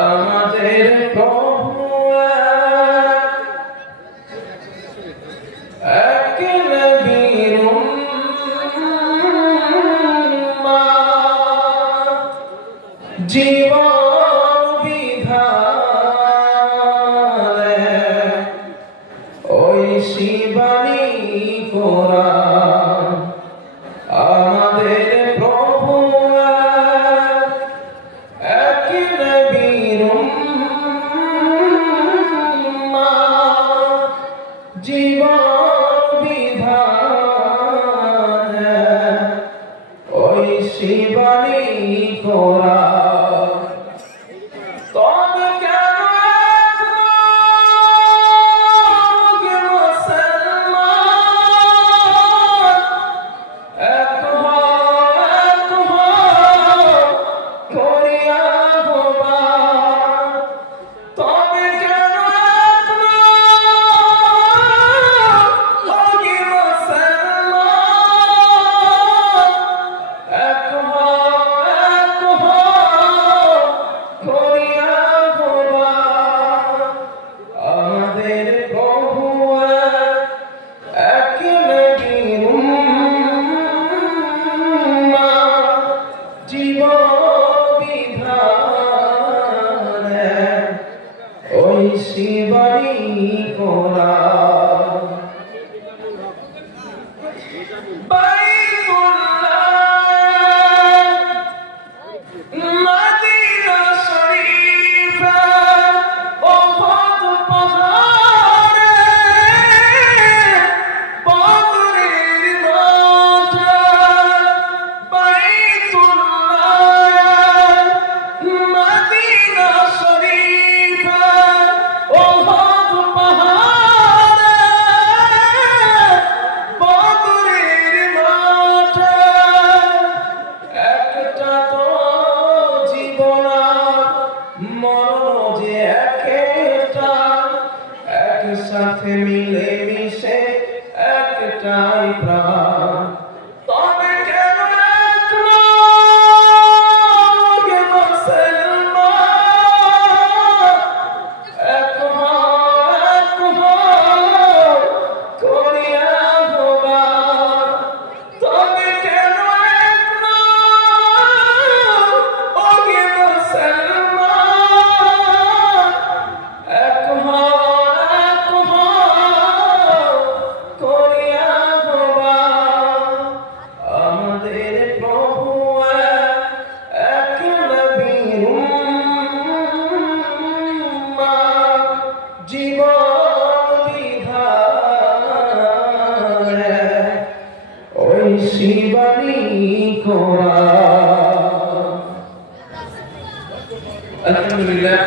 আমাদের প্রভু এক নবীর উম্মত জীবন বিধানে ওই শিবানী কোরআন আমাদের প্রভু এক নবীর উম্মত জীবন বিধানে ওই শিবানী কোরআন তবে সাথে মিলে মিশে একটাই প্রাণ তবে কেন আলহামদুলিল্লাহ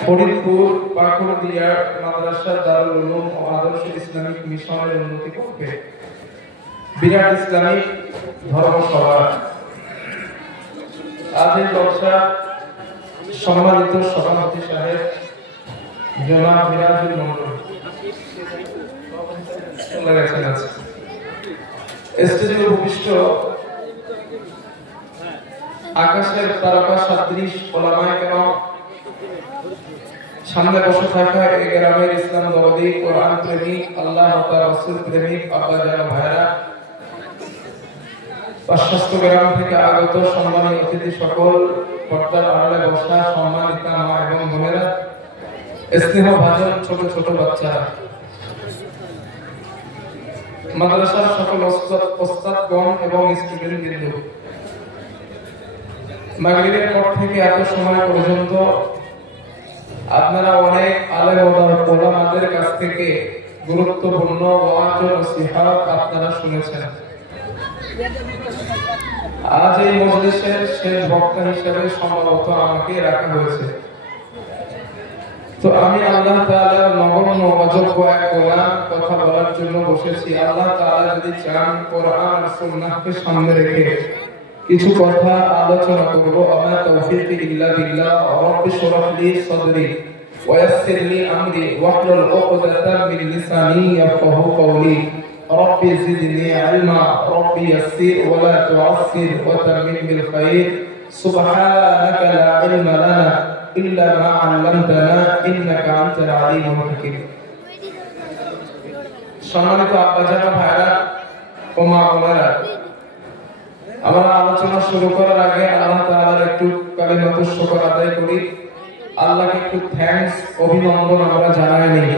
ফরিদপুর পাকুড়দিয়া মাদ্রাসা দারুল উলুম ও আদর্শ ইসলামিক মিশনের উন্নতি করবে বিরাট ইসলামিক ধর্মসভা আজের জলসা সম্মানিত সভাপতি সাহেব জনাব মিরাজুল মন্ডল স্টেজে উপবিষ্ট আকাশের তারকা সদৃশ ওলামায়ে কেরাম, সামনে বসে থাকা এই গ্রামের ইসলাম দরদি কোরআন প্রেমিক আল্লাহ ও তার রাসূল প্রেমিক আব্বা জান ভাইরা, পার্শ্বস্থ গ্রাম থেকে আগত সম্মানিত অতিথি সকল, পর্দার আড়ালে বসা সম্মানিতা মা এবং বোনেরা, স্নেহ ভাজন ছোট ছোট বাচ্চারা, মাদ্রাসার সকল ওস্তাদগণ এবং স্টুডেন্ট বৃন্দ, মাগরিবের পর থেকে এত সময় পর্যন্ত আপনারা অনেক আলেম ওলামাদের কাছ থেকে গুরুত্বপূর্ণ ওয়াজ ও নসিহত আপনারা শুনেছেন। আজ এই মজলিসের শেষ বক্তা হিসেবে সম্ভবত আমাকে রাখা হয়েছে। তো আমি আল্লাহ তাআলার নগণ্য অযোগ্য এক গোলাম কথা বলার জন্য বসেছি। আল্লাহ তাআলা যদি চান কোরআন আর সুন্নাহকে সামনে রেখে কিছু কথা আলোচনা করব। আমা তাওফীকি ইল্লা বিল্লাহ। রব্বি শরহ লি সাদরি ويسر لي أمري واحلل عقدة من لساني يفقهوا قولي رب زدني علما رب يسر ولا تعسر وتمم بالخير سبحانك لا علم لنا إلا ما علمتنا إنك أنت العليم الحكيم সম্মানিত আব্বাজান ভাইরা ও মা বোনেরা, আমরা আলোচনা শুরু করার আগে আল্লাহ তাআলার একটু কালিমাতুশ শুকর আদায় করি। আল্লাহকে একটু থ্যাঙ্কস অভিনন্দন আমরা জানাই নেই।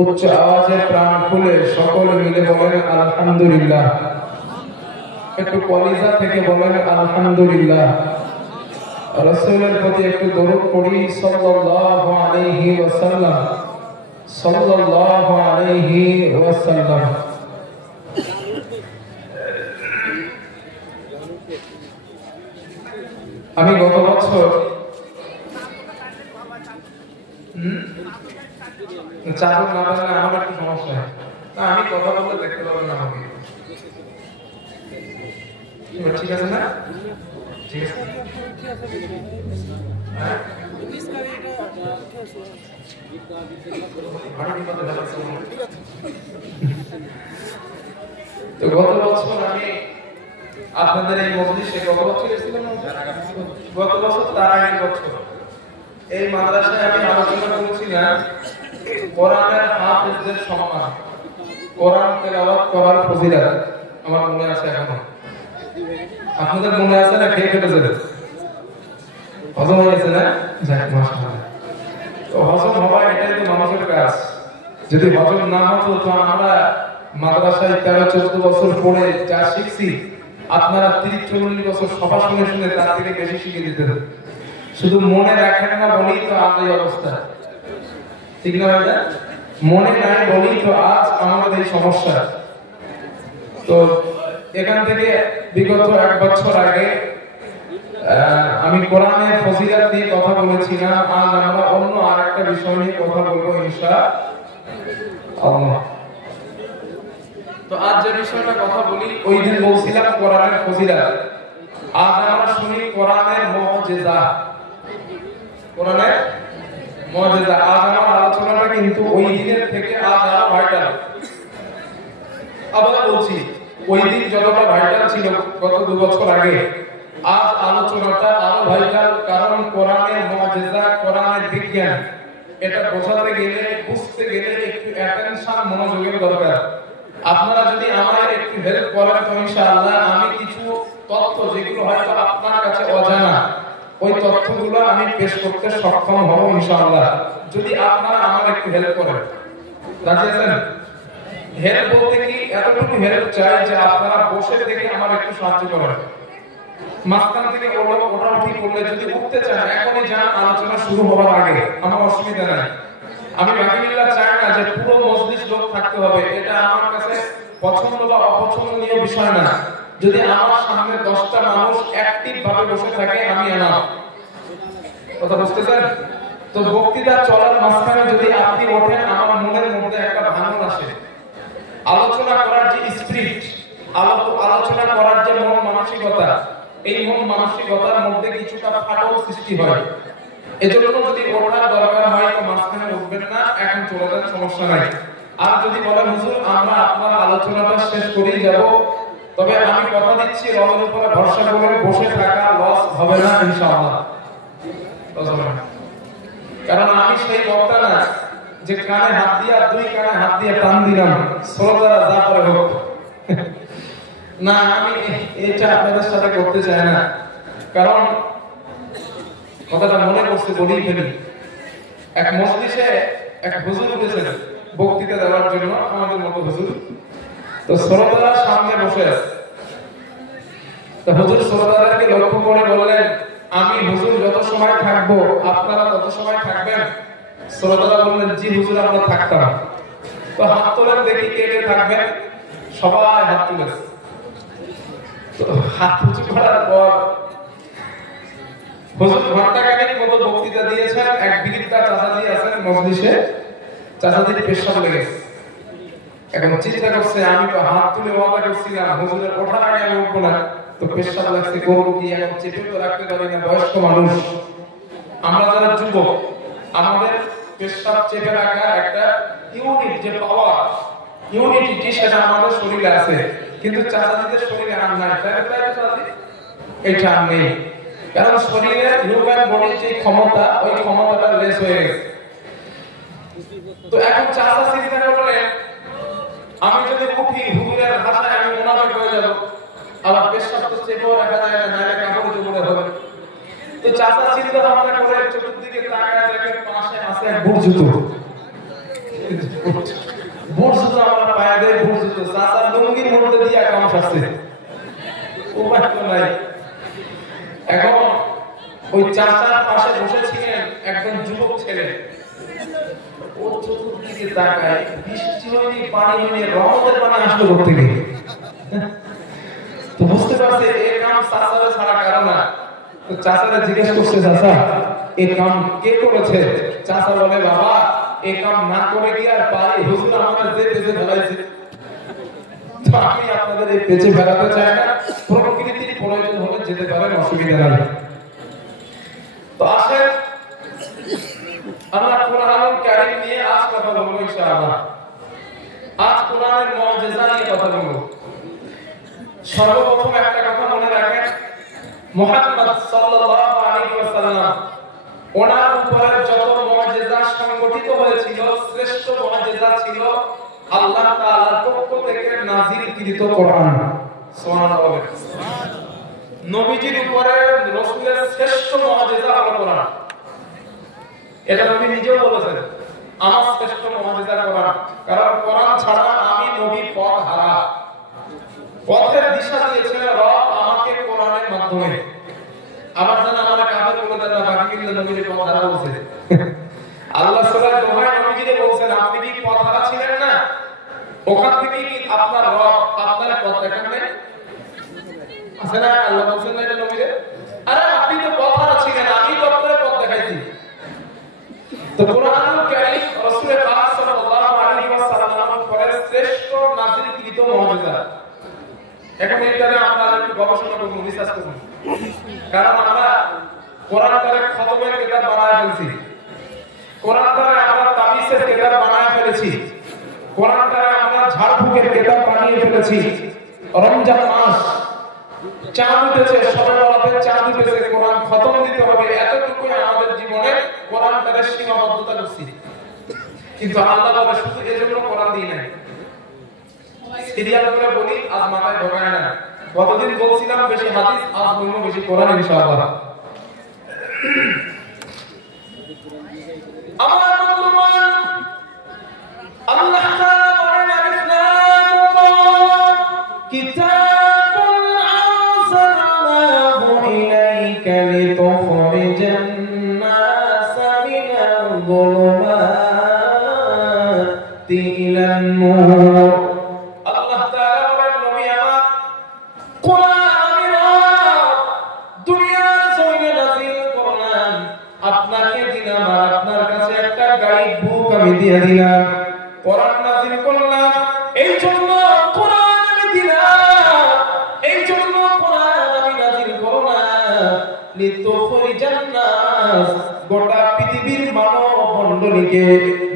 উচ্চ আওয়াজে প্রাণ খুলে সকলে মিলে বলেন আলহামদুলিল্লাহ। একটু কলিজা থেকে বলেন আলহামদুলিল্লাহ। রাসূলের প্রতি একটু দরুদ পড়ি সাল্লাল্লাহু আলাইহি ওয়াসাল্লাম, সাল্লাল্লাহু আলাইহি ওয়াসাল্লাম। আমি গত বছর চাদর না বাঁধলে আমার একটু সমস্যা হয় না, আমি কথা বলতে দেখতে পাবো না আমাকে। ঠিক আছে না? ঠিক আছে। তো গত বছর আমি আপনাদের এই মজলিসে গত বছর তার আগের বছর এই মাদ্রাসায় আমি আলোচনা করেছিলাম কোরআনের হাফেজদের সম্মান, কোরআন তেলাওয়াত করার ফজিলত। আমার মনে আছে এখনো। আপনাদের মনে আছে না? খেয়ে ফেলেছে, হজম হয়ে গেছে না? যাক মাশাআল্লাহ। তো হজম হওয়া এটাই তো মানুষের কাজ। যদি হজম না হতো তো আমরা মাদ্রাসায় 13-14 বছর পড়ে যা শিখছি আপনারা 30-40 বছর সভা শুনে শুনে তার থেকে বেশি শিখে দিতেন। শুধু মনে রাখেন না বলেই তো আজ এই অবস্থা, ঠিক না ভাইয়া? মনে নাই বলেই তো আজ আমাদের এই সমস্যা। তো এখান থেকে বিগত 1 বছর আগে আমি কোরআনের ফজিলত নিয়ে কথা বলেছিলাম। আজ আমরা অন্য আরেকটা বিষয় নিয়ে কথা বলবো ইনশাআল্লাহ। তো আজ যে বিষয়টা কথা বলি, ওই দিন বলছিলাম কোরআনের ফজিলত। আজ আমরা শুনি কোরআনের মুজিজা। কোরআনের মুজিজা। আজ আমার আলোচনাটা কিন্তু ওই দিনের থেকে আজ আরো ভাইটাল। আবার বলছি, ওই দিন যতটা ভাইটাল ছিল গত 2 বছর আগে, আজ আলোচনাটা আরো ভাইটাল। কারণ কোরআনের মুজিজা, কোরআনের বিজ্ঞান, এটা বোঝাতে গেলে বুঝতে গেলে একটু অ্যাটেনশন, মনোযোগের দরকার। আপনারা যদি আমাদের একটু হেল্প করেন তো ইনশাআল্লাহ আমি কিছু তথ্য যেগুলো হয়তো আপনার কাছে অজানা, ওই তথ্যগুলো আমি পেশ করতে সক্ষম হব ইনশাআল্লাহ, যদি আপনারা আমার একটু হেল্প করেন। রাজি আছেন? হেল্প বলতে কি এতটুকু হেল্প চাই যে আপনারা বসে থেকে আমার একটু সাহায্য করেন। মাঝখান থেকে ওটা উঠি করলে যদি উঠতে চান এখনই যান, আলোচনা শুরু হওয়ার আগে, আমার অসুবিধা নাই। আমি বাকিবিল্লাহ চাই না যে পুরো মজলিস লোক থাকতে হবে, এটা আমার কাছে পছন্দ বা অপছন্দনীয় বিষয় না। যদি আমার সামনে 10টা মানুষ অ্যাক্টিভ ভাবে বসে থাকে আমি এনাফ। কথা বুঝতেছেন? তো বক্তৃতা চলার মাঝখানে যদি আপনি ওঠেন, আমার মনের মধ্যে একটা ভাঙন আসে। আলোচনা করার যে স্পিরিট, আলোচনা করার যে মন মানসিকতা, এই মন মানসিকতার মধ্যে কিছুটা ফাটল সৃষ্টি হয়। এজন্য যদি ওঠার দরকার হয় তো মাঝখানে উঠবেন না, এখন চলে যান, সমস্যা নাই। আর যদি বলেন হুজুর আমরা আপনার আলোচনাটা শেষ করেই যাব, তবে আমি কথা দিচ্ছি রবের উপরে ভরসা করে বসে থাকা লস হবে না ইনশাআল্লাহ। কারণ আমি সেই বক্তা না যে কানে হাত দিয়া 2 কানে হাত দিয়ে টান দিলাম শ্রোতারা যা করে হোক। না, আমি এটা আপনাদের সাথে করতে চাই না। কারণ কথাটা মনে করতে বলেই ফেলি। এক মজলিসে এক হুজুর উঠেছেন বক্তৃতা দেওয়ার জন্য, আমাদের মতো হুজুর। তো শ্রোতারা সামনে বসে আছে। তো হুজুর শ্রোতাদেরকে লক্ষ্য করে বললেন, আমি হুজুর যত সময় থাকবো আপনারা তত সময় থাকবেন? শ্রোতারা বললেন, জি হুজুর আমরা থাকতাম। তো হাত তোলেন দেখি কে কে থাকবেন। সবাই হাত তুলেছে। তো হাত উঁচু করার পর হুজুর ঘন্টাখানেক মতো বক্তৃতা দিয়েছেন। এক বিরিপ্তা চাচাজি আছেন মজলিসে, চাচাজির পেশাব লেগেছে। এখন চিন্তা করছে আমি তো হাত তুলে ওয়াদা করছিলাম হুজুরের ওঠার আগে আমি উঠবো না, তো পেশাব লাগছে, করবো কি? এখন চেপে তো রাখতে পারি না, বয়স্ক মানুষ। আমরা যারা যুবক আমাদের পেশাব চেপে রাখার একটা ইউনিট, যে পাওয়ার ইউনিটি সেটা আমাদের শরীরে আছে, কিন্তু চাচাদের শরীরে আর নাই। তাই তো চাচি, এটা নেই, কারণ শরীরের হিউম্যান বডির যে ক্ষমতা, ওই ক্ষমতাটা লেস হয়ে গেছে। তো এখন চাচা চিন্তা করলেন, আমি যদি উঠি হুজুরের ভাষায় আমি মোনাফেক হয়ে যাব, আবার পেশাব তো চেপেও রাখা যায় না, নাইলে কাপড় চোপড়ে হবে। তো চাচা চিন্তা ভাবনা করে চতুর্দিকে তাকায় দেখে পাশে আছে এক বুট জুতো। বুট জুতো আমরা পায়ে দেয়, বুট জুতো চাচার লুঙ্গির মধ্যে দিয়ে কামড় আসছে, উপায় তো নাই। এখন ওই চাচার পাশে বসেছিলেন একজন যুবক ছেলে, ও চতুর্দিকে তাকায়, বৃষ্টি হয়নি, পানি হয়নি, রহমতের পানি আসলো কোথা থেকে? তো বুঝতে পারছে এই কাম চাচারে ছাড়া কারণ না। তো চাচারে জিজ্ঞেস করছে, চাচা এই কাম কে করেছে? চাচা বলে, বাবা এই কাম না করে কি আর পারি, হুজুর আমাকে যে পেছে ফেলাইছে। তো আমি আপনাদের এই পেছে ফেলাতে চাই না, প্রকৃতির প্রয়োজন হলে যেতে পারেন, অসুবিধা নাই। তো আসেন আমরা কোরআনুল কারীম নিয়ে আজ কথা বলবো ইনশাআল্লাহ। আজ কোরআনের মুজিজা নিয়ে কথা বলবো। সর্বপ্রথম একটা কথা মনে রাখেন, মুহাম্মদ সাল্লাল্লাহু আলাইহি ওয়াসাল্লাম ওনার উপরে যত মুজিজা সংগঠিত হয়েছিল, শ্রেষ্ঠ মুজিজা ছিল আল্লাহ তাআলার পক্ষ থেকে নাযিলকৃত কোরআন। সুবহানাল্লাহ। নবীজির উপরে রাসূলের শ্রেষ্ঠ মুজিজা হলো কোরআন। এটা নবী নিজেও বলেছেন, আমার শ্রেষ্ঠ মুজিজা কোরআন, কারণ কোরআন ছাড়া আমি নবী পথ হারা। পথের দিশা দিয়েছেন রব আমাকে কোরআনের মাধ্যমে। আমার জন্য আমার কাফের বলে দেন না, বাকি কিন্তু নবীর পথ হারা বলছে। আল্লাহ সূরা দোহায় নবীজিকে বলছেন, আপনি কি পথ হারা ছিলেন না? ওখান থেকে কি আপনার রব আপনার পথ দেখাবেন? আছে না? আল্লাহ বলছেন না এটা নবীকে, আরে আপনি তো পথ হারা ছিলেন, আমি তো আপনার পথ দেখাইছি। তো কোরআনুল কারীম রাসূল পাক সাল্লাল্লাহু আলাইহি ওয়াসাল্লামের উপরে শ্রেষ্ঠ নাযিলকৃত মুজিজা। এখন এটারে আমরা একটু গবেষণা করব, রিসার্চ করব, কারণ আমরা কোরআনটারে খতমের কিতাব বানায় ফেলছি, কোরআনটারে আমরা তাবিজের কিতাব বানায় ফেলেছি, কোরআনটারে আমরা ঝাড়ফুঁকের কিতাব বানিয়ে ফেলেছি। রমজান মাস, চাঁদ উঠেছে, শবে বরাতে চাঁদ উঠেছে, কোরআন খতম দিতে হবে, এতটুকুই আমাদের জীবনে কোরআনটারে সীমাবদ্ধতা করছি। কিন্তু আল্লাহ বলে শুধু এজন্য কোরআন দিই নাই, সিরিয়াল করে বলি, আজ মাথায় ঢোকায় না। গতদিন বলছিলাম বেশি হাদিস, আজ বলবো বেশি কোরআন ইনশাআল্লাহ। আমার বন্ধুগণ, আল্লাহ তাআলা বলেন, আলিফ লাম রা কিতাবুন আনজালনাহু ইলাইকা লিতুখরিজান নাসা মিনাল যুলুমাতি ইলান নূর। আমি দিয়ে দিলাম, কোরআন নাযিল করলাম, এই জন্য কোরআন আমি দিলাম, এই জন্য কোরআন আমি নাযিল করলাম, লিতুখরিজান নাস, গোটা পৃথিবীর মানব মণ্ডলীকে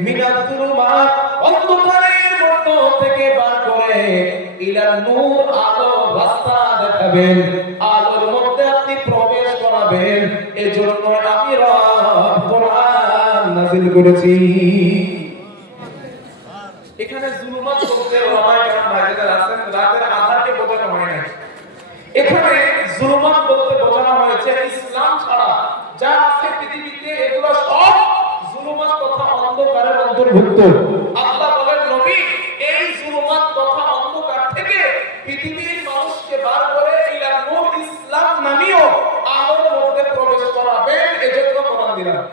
মিনাল যুলুমাত, অন্ধকারের মধ্য থেকে বার করে, ইলান নূর, আলো রাস্তা দেখাবেন, আলোর মধ্যে আপনি প্রবেশ করাবেন। এজন্য আমি রব কোরআন নাযিল করেছি। এখানে জুলুমাত বলতে ওলামায়ে কেরাম ভাইদের আছেন, রাতের আধারকে বোঝানো হয় না। এখানে জুলুমাত বলতে বোঝানো হয়েছে ইসলাম ছাড়া যা আছে পৃথিবীতে, এগুলো সব জুলুমাত তথা অন্ধকারের অন্তর্ভুক্ত। আল্লাহ বলেন, নবী এই জুলুমাত তথা অন্ধকার থেকে পৃথিবীর মানুষকে বার করে ইলান নূর, ইসলাম নামীয় আলোর মধ্যে প্রবেশ করাবেন, এজন্য কোরআন দিলাম।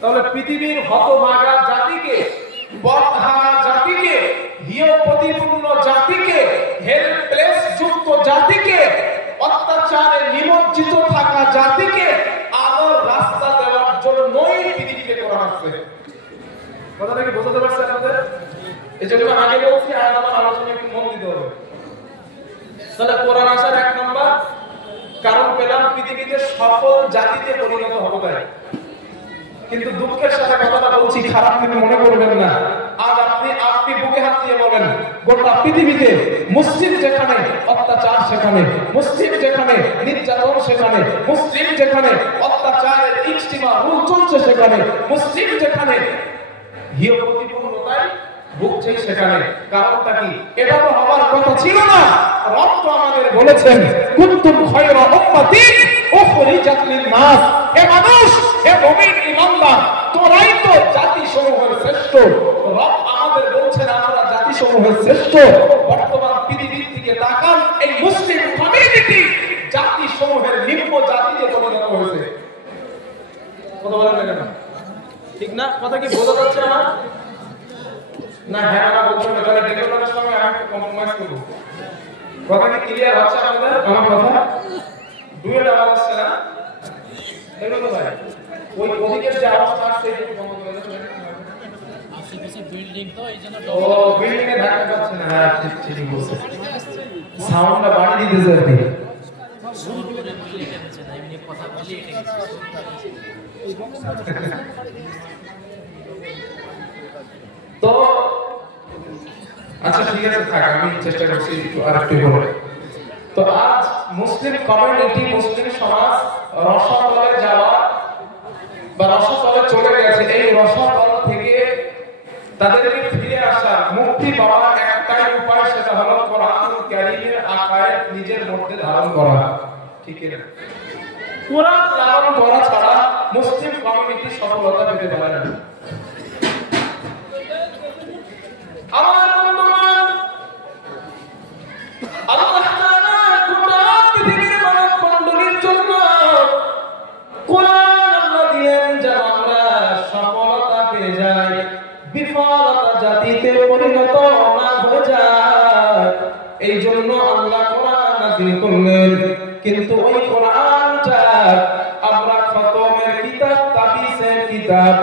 তাহলে পৃথিবীর হতভাগা জাতিকে, পথহারা জাতিকে, হিয় প্রতিপূর্ণ জাতিকে, হেল্পলেস যুক্ত জাতিকে, অত্যাচারে নিমজ্জিত থাকা জাতিকে আলোর রাস্তা দেওয়ার জন্যই পৃথিবীতে কোরআন আসছে। কথাটা কি বোঝাতে পারছেন আপনাদের? এজন্য আগে বলছি, আর আমার আলোচনা একটু মন দিতে হবে। তাহলে কোরআন আসার এক নাম্বার কারণ পেলাম, পৃথিবীতে সফল জাতিতে পরিণত হবো তাই। কিন্তু দুঃখের সাথে কথাটা বলছি, খারাপ কিছু মনে করবেন না। আজ আপনি বুকে হাত দিয়ে বলেন, গোটা পৃথিবীতে মুসলিম যেখানে অত্যাচার সেখানে, মুসলিম যেখানে নির্যাতন সেখানে, মুসলিম যেখানে অত্যাচারের ইজতিমা রুল চলছে সেখানে, মুসলিম যেখানে হিয় প্রতিপূর্ণতায় ভুগছে সেখানে, কারণটা কি? এটা তো হওয়ার কথা ছিল না। রব তো আমাদের বলেছেন, কুনতুম খায়রা উম্মাতিন উখরিজাত লিন-নাস, হে মানুষ, হে মুমিন ঈমানদার, তোরাই তো জাতি সমূহের শ্রেষ্ঠ। রব আমাদের বলছেন আমরা জাতি সমূহের শ্রেষ্ঠ। বর্তমান পৃথিবীর দিকে তাকান, এই মুসলিম কমিউনিটি জাতি সমূহের নিম্ন জাতিতে পরিণত হয়েছে। কথা বলেন না কেন? ঠিক না? কথা কি বোঝা যাচ্ছে আমার? না হ্যাঁ না বলতে হবে, তাহলে ডেভেলপমেন্টের সময় আমি কম্প্রোমাইজ করব। কথা কি ক্লিয়ার হচ্ছে আপনাদের? আমার কথা দুইটা আওয়াজ আসছে না? এগুলো তো ভাই ওই ওদিকের যে আওয়াজটা আসছে এটা বন্ধ করে দেন। আশেপাশে বিল্ডিং তো এইজন্য ও বিল্ডিং এ ধাক্কা খাচ্ছে না। হ্যাঁ ঠিক বলছেন, সাউন্ডটা বাড়িয়ে দিতেছে আর কি। জোর করে বলি এটা হচ্ছে না, এমনি কথা বলি এটা তো আচ্ছা ঠিক আছে থাক, আমি চেষ্টা করছি একটু আরেকটু বলে। তো আজ মুসলিম কমিউনিটি, মুসলিম সমাজ রসাতলে যাওয়া বা রসাতলে চলে গেছে। এই রসাতল থেকে তাদেরকে ফিরে আসা, মুক্তি পাওয়ার একটাই উপায়, সেটা হলো কোরআনুল কারীমের আয়াত নিজের মধ্যে ধারণ করা। ঠিক আছে? কোরআন ধারণ করা ছাড়া মুসলিম কমিউনিটি সফলতা পেতে পারে না। আমার বন্ধুগণ, আল্লাহ তাআলা গোটা পৃথিবীর মানবমণ্ডলীর জন্য কোরআন আল্লাহ দিলেন যেন আমরা সফলতা পেয়ে যাই, বিফলতা জাতিতে পরিণত না হয়ে যায়। এই জন্য আল্লাহ কোরআন নাযিল করলেন। কিন্তু ওই কোরআনটা আমরা খতমের কিতাব, তাবিজের কিতাব,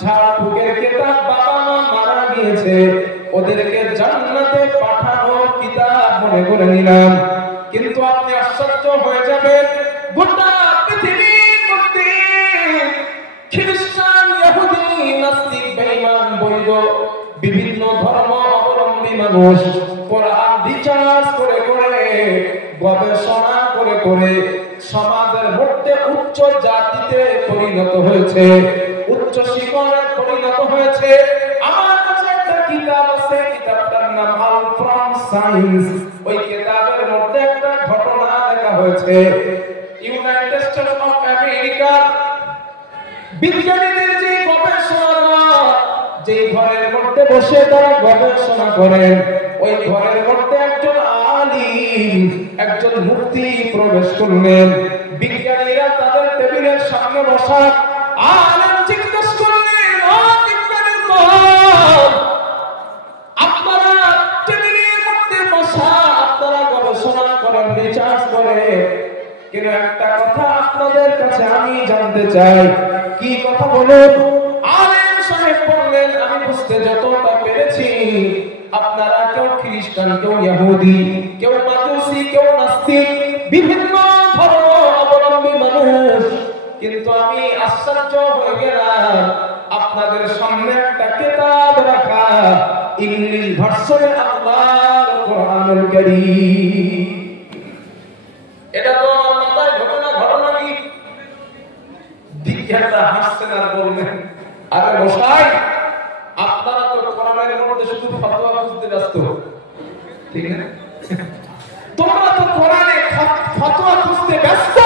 ঝাড়ফুঁকের কিতাব, বাবা মা মারা গিয়েছে ওদেরকে জান্নাতে পাঠানোর কিতাব মনে করে নিলাম। কিন্তু আপনি আশ্চর্য হয়ে যাবেন, গোটা পৃথিবীর মধ্যে খ্রিস্টান, ইহুদি, নাস্তিক, বেঈমান, বৈধ বিভিন্ন ধর্ম অবলম্বী মানুষ কোরআন রিসার্চ করে করে, গবেষণা করে করে সমাজের মধ্যে উচ্চ জাতিতে পরিণত হয়েছে, উচ্চ শিখরে পরিণত হয়েছে। আমার কাছে একটা কিতাব আছে, কিতাবটার নাম আল ফ্রম সায়েন্স। ওই কিতাবের মধ্যে একটা ঘটনা লেখা হয়েছে। ইউনাইটেড স্টেটস অফ আমেরিকা বিজ্ঞানীদের যে গবেষণাগার, যে ঘরের মধ্যে বসে তারা গবেষণা করেন, ওই ঘরের মধ্যে একজন আলিম, একজন মুফতি প্রবেশ করলেন। বিজ্ঞানীরা তাদের টেবিলের সামনে বসা, আলিম জিজ্ঞেস করলেন, ও বিজ্ঞানীর দল, আপনারা টেবিলের মধ্যে বসা, আপনারা গবেষণা করেন, রিসার্চ করেন, কিন্তু একটা কথা আপনাদের কাছে আমি জানতে চাই। কি কথা বলুন? আলেম সাহেব বললেন, আমি বুঝতে যতটা পেরেছি আপনারা কেউ খ্রিস্টান, কেউ ইহুদি, কেউ মাজুসি, কেউ নাস্তিক, বিভিন্ন ধর্ম অবলম্বী মানুষ। কিন্তু আমি আশ্চর্য হয়ে গেলাম, আপনাদের সামনে একটা কিতাব রাখা, ইংলিশ ভার্সনে আল্লাহর কোরআনুল কারীম। এটা তো মাথায় ঘটনা কি? বিজ্ঞানীরা হাসছেন আর বললেন, আরে মশাই, আপনারা তো কোরআনের মধ্যে শুধু ফতোয়া খুঁজতে ব্যস্ত, ঠিক না? তোমরা তো কোরআনে ফতোয়া খুঁজতে ব্যস্ত,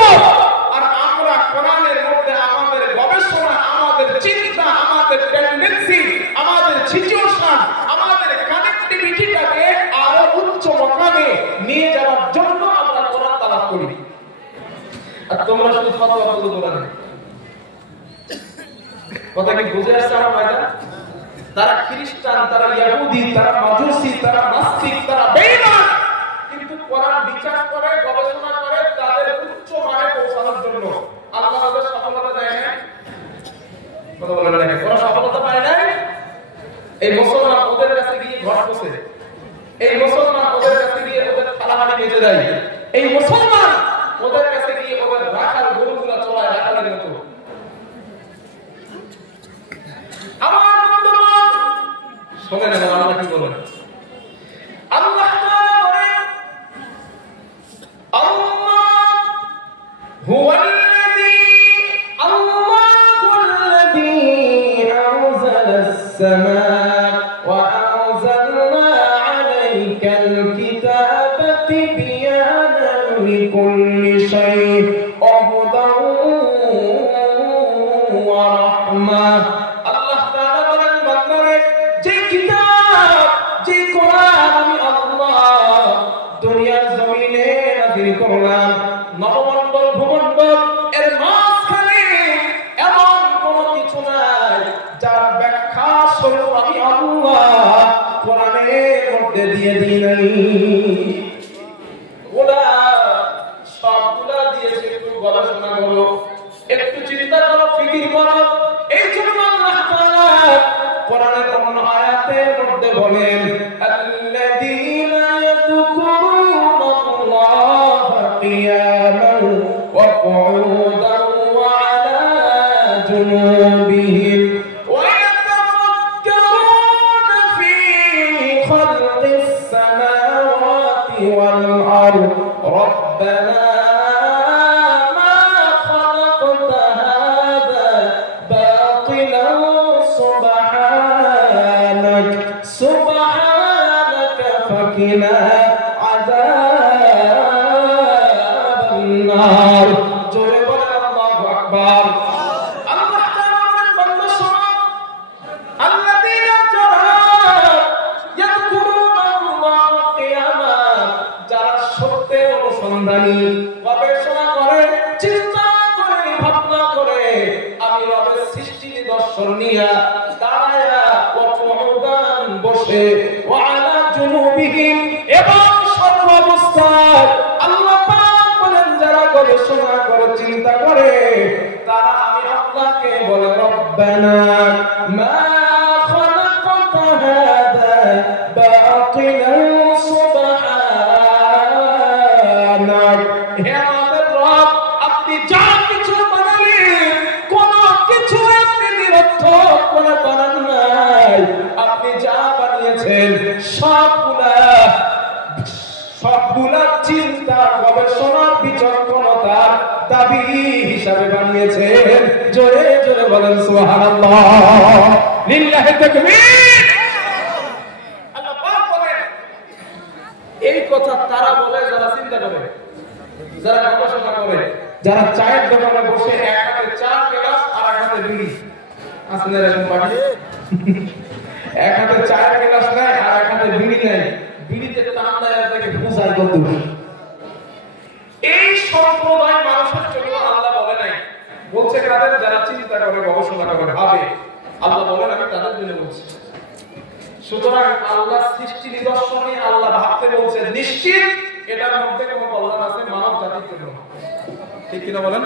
আর আমরা কোরআনের মধ্যে আমাদের গবেষণা, আমাদের চিন্তা, আমাদের টেন্ডেন্সি, আমাদের সিচুয়েশন, আমাদের কানেক্টিভিটিটাকে আরো উচ্চ মাকামে নিয়ে যাওয়ার জন্য আমরা কোরআন তালাশ করি। আর তোমরা শুধু ফতোয়া খুঁজতে কোরআনে। কথা কি বুঝে আসছে আমার ভাইরা? তারা খ্রিস্টান, তারা ইহুদি, তারা মাজুসি, তারা নাস্তিক, তারা বেঈমান, কিন্তু কোরআন বিচার করে, গবেষণা করে তাদের উচ্চ মানে পৌঁছানোর জন্য। আল্লাহ তাদের সফলতা দেয় না। কথা বলেন না, ওরা সফলতা পায় না। এই মুসলমান ওদের কাছে গিয়ে ঘর বসে, এই মুসলমান ওদের কাছে গিয়ে ওদের থালাহাড়ি বেঁচে দেয়, এই মুসলমান ওদের কাছে গিয়ে ওদের রাখাল গরুগুলা চড়ায় রাখালের মতো। শোনেন এবার আল্লাহ কি বলেন। আল্লাহ তাআলা বলেন আল্লাহ হুয়াল্লাযী আল্লাহুল্লাযী আনজালাস সামাআ ওয়া আনজালনা আলাইকাল কিতাবা তিবয়ানান লিকুল্লি শাইইন ওয়া হুদান ওয়া রাহমাহ। আল্লাহ তাআলা বলেন বান্দারে যে কিতাব যে কোরআন আমি আল্লাহ দুনিয়ার জমিনে নাযিল করলাম, নবমণ্ডল ভূমণ্ডল এর মাঝখানে এমন কোন কিছু নাই যার ব্যাখ্যা স্বরূপ আমি আল্লাহ কোরআনের মধ্যে দিয়ে দিই নাই। ওলা সবগুলা দিয়েছে, একটু গবেষণা করো, একটু চিন্তা করো, ফিকির করো। এই জন্য আল্লাহ তাআলা কোরআনের অন্য আয়াতের মধ্যে বলেন আল্লাযীনা ইয়াযকুরুনাল্লাহা কিয়ামান ওয়া কুউদান ওয়া আলা জুনুবিহিম ওয়া ইয়াতাফাক্কারুনা ফী খালকিস সামাওয়াতি ওয়াল আরদ রব্বানা فقنا عذاب النار জোরে বলেন আল্লাহু আকবার। আল্লাহ তাআলা বলেন বান্দা শোনো আল্লাযীনা ইয়াযকুরুনাল্লাহা কিয়ামান, যারা সত্যের অনুসন্ধানী, গবেষণা করে, চিন্তা করে, ভাবনা করে আমি রবের সৃষ্টি নিদর্শন নিয়ে দাঁড়ায়া ওয়া কুউদান বসে ওয়া আলা জুনুবিহিম এবং সর্বাবস্থায় আল্লাহ পাক বলেন যারা গবেষণা করে চিন্তা করে তারা আমি আল্লাহকে বলে রব্বানা মা খালাকতা হাদা বাতিলান সুবহানাক, হে আমাদের রব আপনি যা কিছু বানালেন কোনো কিছু আপনি নিরর্থক করে বানান নাই, আপনি যা বানিয়েছেন সবগুলা চিন্তা গবেষণা বিচক্ষণতার দাবি হিসাবে বানিয়েছেন। জোরে জোরে বলেন সুবহানাল্লাহ, লিল্লাহি তাকবীর। আল্লাহ পাক বলেন এই কথা তারা বলে যারা চিন্তা করে, যারা গবেষণা করে, যারা চায়ের দোকানে বসে এক হাতে চা গ্লাস আর এক হাতে বিড়ি, আসলে এরকম বাড়ি এক হাতে চায়ের গ্লাস নেয় আর এক হাতে বিড়ি নেয়, বিড়িতে টান দেয় তাকে পূজার করতে। এই সম্প্রদায় মানুষের জন্য আল্লাহ বলে নাই, বলছে কাদের? যারা চিন্তা করে, গবেষণা করে, ভাবে। আল্লাহ বলেন আমি তাদের জন্য বলছি। সুতরাং আল্লাহ সৃষ্টি নিদর্শন নিয়ে আল্লাহ ভাবতে বলছে, নিশ্চিত এটার মধ্যে কোনো কল্যাণ আছে মানব জাতির জন্য। ঠিক কিনা বলেন?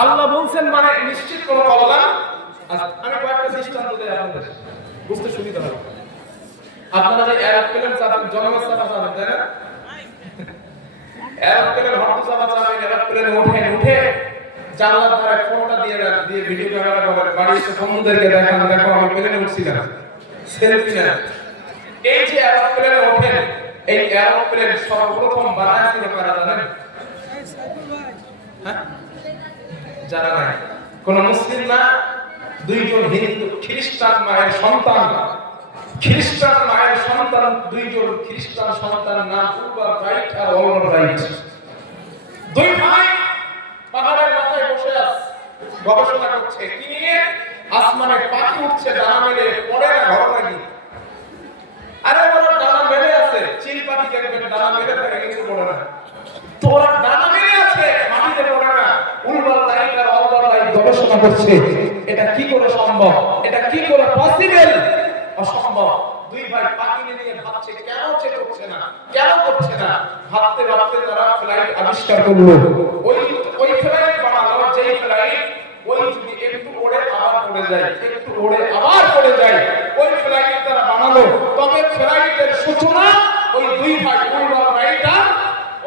আল্লাহ বলছেন মানে নিশ্চিত কোনো কল্যাণ। আমি কয়েকটা দৃষ্টান্ত দেই আপনাদের, বুঝতে সুবিধা হবে। আপনারা যে এরোপ্লেন চালান, জনগণ চালান, তাই না? এরোপ্লেন হঠাৎ চালান, এরোপ্লেনে উঠে জানলার ধারে ফোনটা দিয়ে ভিডিও ক্যামেরা করে বাড়ি এসে বন্ধুদেরকে দেখান, দেখো আমি প্লেনে উঠছিলাম, সেলফি নেন। এই যে এরোপ্লেনে ওঠেন, এই এরোপ্লেন সর্বপ্রথম বানাইছিল কারা জানেন? যারা নাই, কোন মুসলিম না, দুইজন হিন্দু খ্রিস্টান মায়ের সন্তান, খ্রিস্টান মায়ের সন্তান, দুইজন খ্রিস্টান সন্তান, নাম উলবার রাইট আর অলর রাইট। দুই ভাই পাহাড়ের মাথায় বসে আছে, গবেষণা করছে কি নিয়ে? আসমানে পাখি উঠছে, ডানা মেলে পড়ে না ঘর লাগি। আরে ওরা ডানা মেলে আছে, চিল পাখি দেখবেন ডানা মেলে থাকে কিন্তু পড়ে না। তো ওরা ডানা মেলে আছে, মাটিতে পড়ে না। উলবার রাইট আর অলর রাইট গবেষণা করছে এটা কি করে সম্ভব, এটা কি করে পসিবল? অসম্ভব। দুই ভাই পাখি নিয়ে ভাবছে কেন চেক করছে না, কেন করছে না। ভাবতে ভাবতে তারা ফ্লাইট আবিষ্কার করলো। ওই ফ্লাইট বানালো, যেই ফ্লাইট ওই যদি একটু ওড়ে আবার পড়ে যায়, একটু ওড়ে আবার পড়ে যায়, ওই ফ্লাইট তারা বানালো। তবে ফ্লাইটের সূচনা ওই দুই ভাই উলবার রাইট আর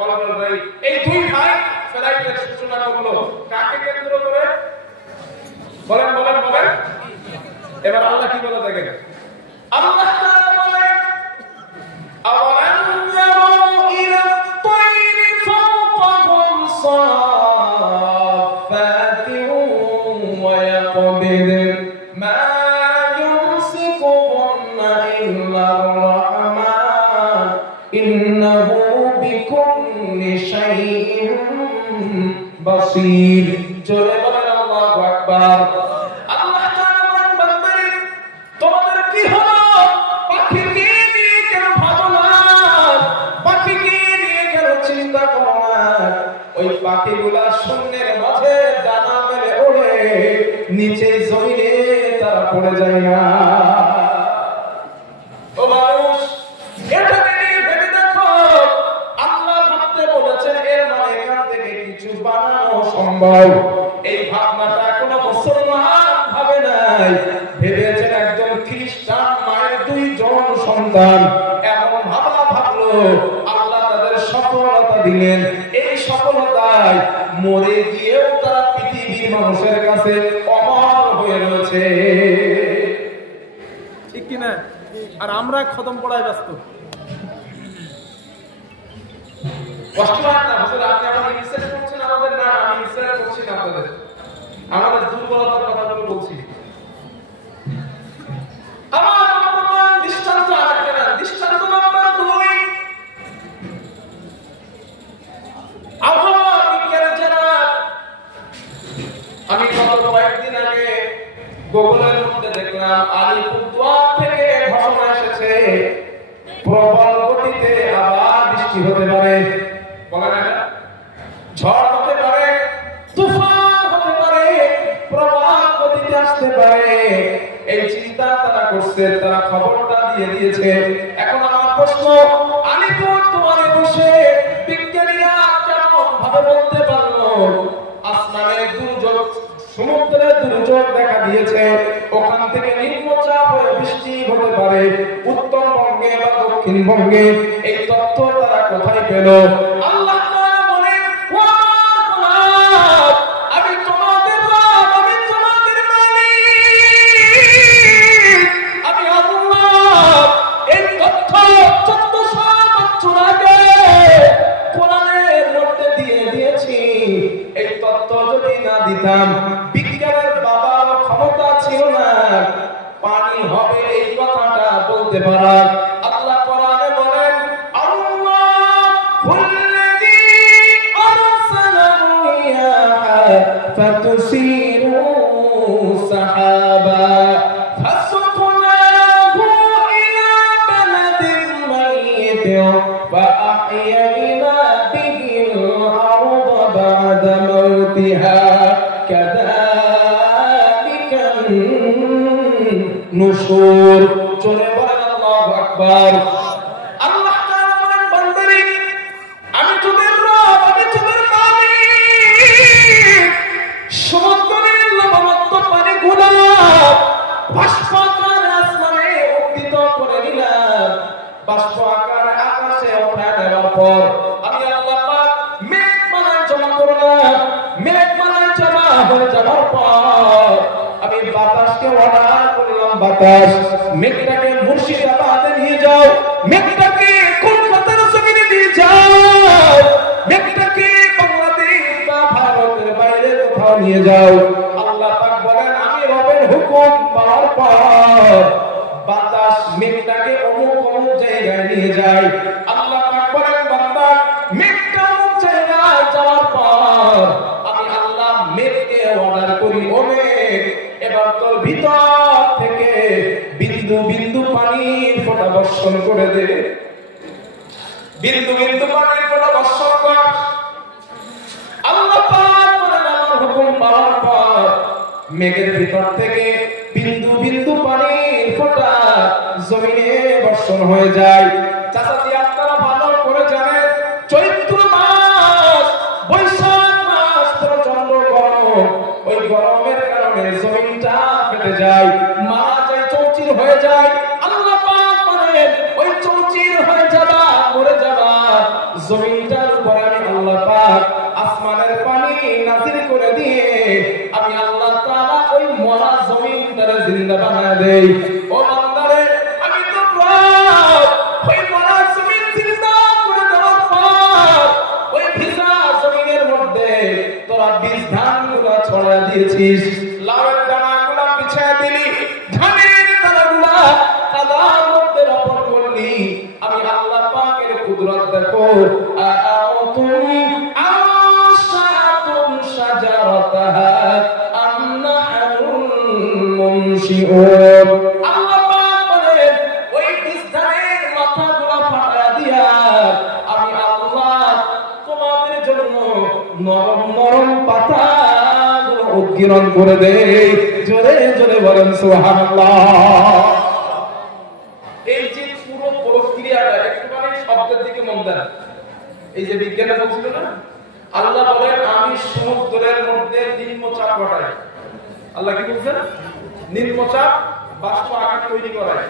অলর রাইট, এই দুই ভাই ফ্লাইটের সূচনা করলো। কাকে কেন্দ্র করে? বলেন বলেন বলেন। এবার আল্লাহ কি বলে দেখেন। আল্লাহ ইল্লার রাহমান ইন্নাহু বিকুল্লি শাইইন বাসীর। জোরে বলেন আল্লাহু আকবার। আল্লাহ তাআলা বলেন, বান্দারে তোমাদের কি হলো? পাখিকে নিয়ে কেন ভাবো না? পাখিকে নিয়ে কেন চিন্তা করো না? ওই পাখিগুলা শূন্যের মাঝে ডানা মেলে ওড়ে, নিচে জমিনে তারা পড়ে যায় না। ও মানুষ, এটা নিয়ে ভেবে দেখো, আল্লাহ ভাবতে বলেছেন, এর মানে এখান থেকে কিছু বানানো সম্ভব। এই ভাবনাটা কোনো মুসলমান ভাবে নাই, ভেবেছেন একজন খ্রিস্টান মায়ের 2 জন সন্তান, এমন ভাবলো আল্লাহ তাদের সফলতা দিলেন। এই সফলতায় মরে গিয়েও তারা পৃথিবীর মানুষের কাছে অমর হয়ে রয়েছে, ঠিক কিনা? আর আমরা খতম পড়ায় ব্যস্ত। কষ্ট হয় না হুজুর? আপনি আমাদের রিসার্চ করছেন আমাদের? না, আমি রিসার্চ করছি না আপনাদের, আমাদের দুর্বলতার কথাগুলো বলছি। আমার বর্তমান দৃষ্টান্ত আরেকটা না, দৃষ্টান্ত নাম্বার 2, আবহাওয়া বিজ্ঞানের যারা, আমি গত কয়েকদিন আগে গুগলের মধ্যে দেখলাম আলিপুরদুয়ার থেকে ঘোষণা এসেছে প্রবল গতিতে আবার বৃষ্টি হতে পারে। বলেন না, ঝড় হতে পারে, তুফান হতে পারে, প্রবল গতিতে আসতে পারে। এই চিন্তা তারা করছে, তারা খবরটা দিয়ে দিয়েছে। এখন আমার প্রশ্ন, আলিপুরদুয়ারে বসে বিজ্ঞানীরা কেমন ভাবে বলতে পারলো আসমানের দুর্যোগ, সমুদ্রের দুর্যোগ দেখা দিয়েছে, ওখান থেকে নিম্নচাপ হয়ে বৃষ্টি হতে পারে উত্তরবঙ্গে বা দক্ষিণবঙ্গে? এই তথ্য তারা কোথায় পেল? আল্লাহ তাআলা বলেন, আমি তোমাদের রব, আমি তোমাদের মালিক, আমি আল্লাহ। এই তথ্য 1400 বছর আগে কোরআনের মধ্যে দিয়ে দিয়েছি। এই তথ্য যদি না দিতাম, বিজ্ঞানের বাবার ক্ষমতা ছিল না পানি হবে এই কথাটা বলতে পারা। আল্লাহ কোরআনে বলেন, আল্লাহুল্লাযী আরসালা রিয়াহা ফাতুসিরু সাহাবা ফাসুকনাহু ইলা বালাদিন মাইয়িতিন ফাআহইয়ানা বিহিল আরদা বা'দা মাউতিহা কাযালিকা নুশুর। চলে বলেন আল্লাহু আকবার। আল্লাহ তাআলা বলেন, বান্দারে আমি তোদের রব, আমি তোদের মালিক। সমুদ্রের লবণাক্ত পানিগুলো বাষ্প আকারে আসমানে উত্থিত করে নিলাম, বাষ্প আকারে আকাশে উঠায় দেওয়ার পর আমি আল্লাহ পাক মেঘমালায় জমা করলাম। মেঘমালায় জমা হয়ে যাওয়ার পর আমি বাতাসকে অর্ডার করলাম, বাতাস মেঘটাকে মুর্শিদাবাদে নিয়ে যাও, মেঘটাকে কলকাতার জমিনে নিয়ে যাও, মেঘটাকে বাংলাদেশ বা ভারতের বাইরে কোথাও নিয়ে যাও। আল্লাহ পাক বলেন, আমি রবের হুকুম পাওয়ার পর বাতাস মেঘটাকে অমুক জায়গায় নিয়ে যায়। আল্লাহ পাক বলেন, বান্দা মেঘটা অমুক জায়গায় যাওয়ার পর আমি আল্লাহ মেঘকে অর্ডার করি, ও মেঘ এবার তোর ভিতর থেকে বিন্দু বিন্দু পানির ফোঁটা বর্ষণ করে দে, বিন্দু বিন্দু পানির ফোঁটা বর্ষণ কর। আল্লাহ পাক বলেন, আমার হুকুম পাওয়ার পর মেঘের ভিতর থেকে বিন্দু বিন্দু পানির ফোঁটা জমিনে বর্ষণ হয়ে যায়। চাচাজি আপনারা ভালো করে জানেন, চৈত্র মাস, বৈশাখ মাস প্রচন্ড গরম, ওই গরমের কারণে জমিনটা ফেটে যায়, মারা যায়, চৌচির হয়ে যায়। আল্লাহ পাক বলেন, ওই চৌচির হয়ে যাবা, মরে যাবা, জমিনটার উপরে আমি আল্লাহ পাক আসমানের পানি নাযিল করে দিয়ে আমি আল্লাহ তাআলা ওই মরা জমিনটারে জিন্দা বানায় দেই। ও বান্দারে, আমি তো রব, ওই মরা জমিন জিন্দা করে দেওয়ার পর ওই ভিজা জমিনের মধ্যে তোরা বীজ ধানগুলো ছড়ায় দিয়েছিস, লাউয়ের দানাগুলো বিছায় দিলি, ধানের দানাগুলো কাদার মধ্যে দেখো আআতুম আশাতুম শাজারাতাহা আম নাহনুল মুনশিউন। আল্লাহ পাক বলেন ওই স্থানের মাথাগুলো ফাটা দিয়া আমি আল্লাহ তোমাদের জন্য নরম নরম পাতাগুলো উদ্গীরণ করে দেই। জোরে জোরে বলেন সুবহানাল্লাহ। এই যে পুরো প্রক্রিয়াটা একটুখানি শব্দের দিকে মন দেন। এই যে বিজ্ঞানে বলছিল না, আল্লাহ বলেন আমি সমুদ্রের মধ্যে নিম্নচাপ ঘটাই। আল্লাহ কি বলছেন? নিম্নচাপ বাষ্প আকার তৈরি করায়।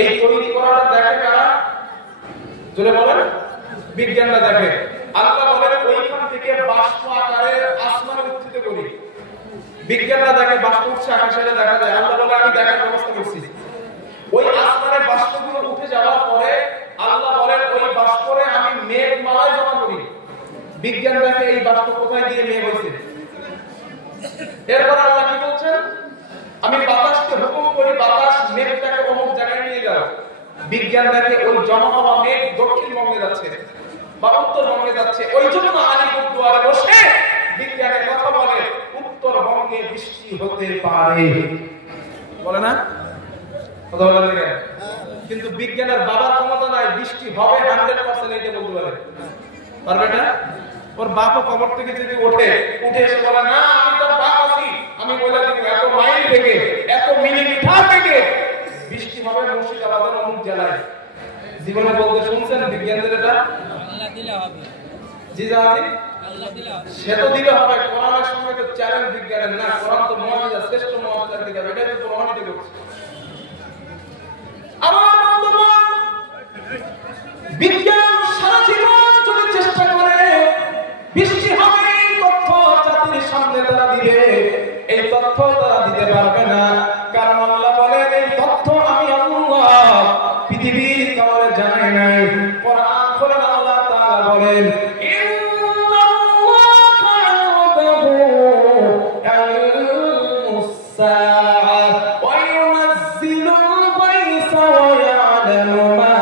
এই তৈরি করাটা দেখে কারা? জোরে বলেন। বিজ্ঞানরা দেখে। আল্লাহ বলেন ওইখান থেকে বাষ্প আকারে আসমানে উত্থিত করি। বিজ্ঞানরা দেখে বাষ্প উঠছে আকাশে দেখা যায়। আল্লাহ বলে আমি দেখার ব্যবস্থা করছি। ওই আসমানে বাষ্পগুলো উঠে যাওয়ার পরে আল্লাহ বলেন ওই বাষ্পরে আমি মেঘমালায় জমা করি। বিজ্ঞান দেখে এই বাষ্প কোথায় গিয়ে মেঘ হয়েছে। এরপর আল্লাহ কি বলছেন? আমি বাতাসকে হুকুম করি বাতাস মেঘটাকে অমুক জায়গায় নিয়ে যাও। বিজ্ঞান দেখে ওই জমা হওয়া মেঘ দক্ষিণবঙ্গে যাচ্ছে বা উত্তরবঙ্গে যাচ্ছে। ওই জন্য আলিপুরদুয়ারে বসে বিজ্ঞানের কথা বলে উত্তরবঙ্গে বৃষ্টি হতে পারে, বলে না? কথা বলে না? কিন্তু বিজ্ঞানের বাবার ক্ষমতা নাই বৃষ্টি হবে 100% এইটা বলতে পারে। পারবে না? ওর বাপও কবর থেকে যদি উঠে এসে বলে না আমি তো বাপ আছি, আমি বলে দিব এত মাইল থেকে এত মিলিমিটার থেকে বৃষ্টি হবে মুর্শিদাবাদের অমুক জেলায়। জীবনে বলতে শুনছেন বিজ্ঞানীদের এটা? আল্লাহ দিলে হবে। জি জানি আল্লাহ দিলে হবে। সে তো দিলে হবে। কোরআনের সঙ্গে তো চ্যালেঞ্জ বিজ্ঞানের না। কোরআন তো মুআজিজা, শ্রেষ্ঠ মুআজিজা দিতে হবে। এটাই তো প্রমাণিত করছে। আমার বন্ধুগণ, বিজ্ঞান সারা জীবন যদি চেষ্টা করে বৃষ্টি হবে এই তথ্য জাতির সামনে তারা দিবে, এই তথ্য তারা দিতে পারবে না। কারণ আল্লাহ বলেন এই তথ্য আমি আল্লাহ পৃথিবীর কাউকে জানাই নাই। কোরআন খোলেন আল্লাহ তাআলা বলেন ইন্নাল্লাহা ইনদাহু ইলমুস সাআ ওয়া ইউনাজ্জিলুল গায়সা ওয়া ইয়া'লামু মা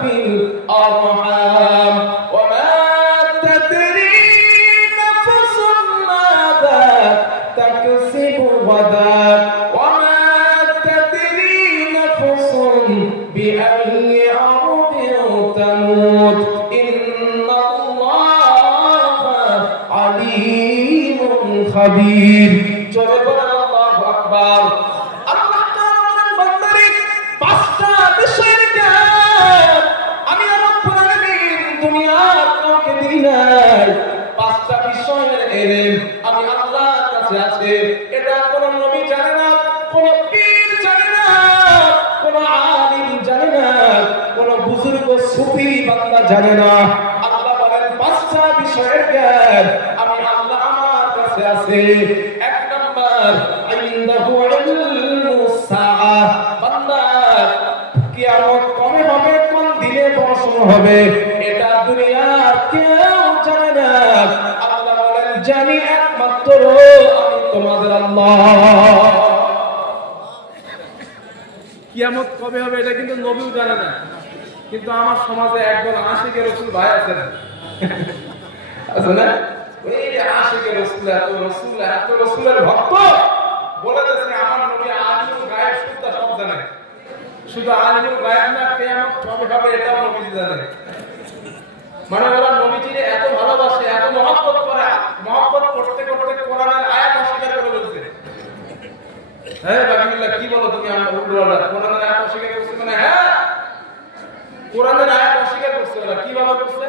ফিল আরহাম ওয়া মা তাদরি নাফসুন মাযা তাকসিবু গাদান ওয়া মা তাদরি নাফসুন বিআইয়ি আরদিন তামুত ইন্নাল্লাহা আলীমুন খাবীর। জোরে বলেন আল্লাহু আকবার। আল্লাহ তাআলা বলেন বান্দারে পাঁচটা বিষয়ের জ্ঞান আমি রব্বুল আলামিন দুনিয়ার কাউকে দিই নাই। পাঁচটা বিষয়ের ইলম আমি আল্লাহর কাছে আছে। এটা কোন নবী জানে না, কোন পীর জানে না, কোন আলিম জানে না, কোন বুজুর্গ সুফি বান্দা জানে না। আল্লাহ বলেন পাঁচটা বিষয়ের জ্ঞান আমি আল্লাহ আমার কাছে আছে। এক নাম্বার ইনদাহু ইলমুস সাআ। বান্দা কিয়ামত কবে হবে, কোন দিনে বর্ষণ হবে এটা দুনিয়ার কেউ জানে না। আল্লাহ বলেন জানি একমাত্র আমি তোমাদের আল্লাহ। কিয়ামত কবে হবে এটা কিন্তু নবীও জানে না। কিন্তু আমার সমাজে একজন আশিকে রাসূল ভাই আছেন, আছে না? ওই আশিকে রাসূল এত রাসূলের ভক্ত বলে দিয়েছে আমার নবী আলিমুল গায়ব সব জানে। শুধু আলিমুল গায়ব না, কিয়ামত কবে হবে এটাও নবী জানে। মানে ওরা নবীজিকে এত ভালোবাসে, এত মহব্বত করে, মহব্বত করতে করতে কোরআনের আয়াত অস্বীকার করে বলছে। হ্যাঁ বাকিল্লাহ কি বলো তুমি? আমরা উল্টোলা কোরআনের আয়াত অস্বীকার করছে মানে? হ্যাঁ কোরআনের আয়াত অস্বীকার করছে। ওরা কি ভালো করছে?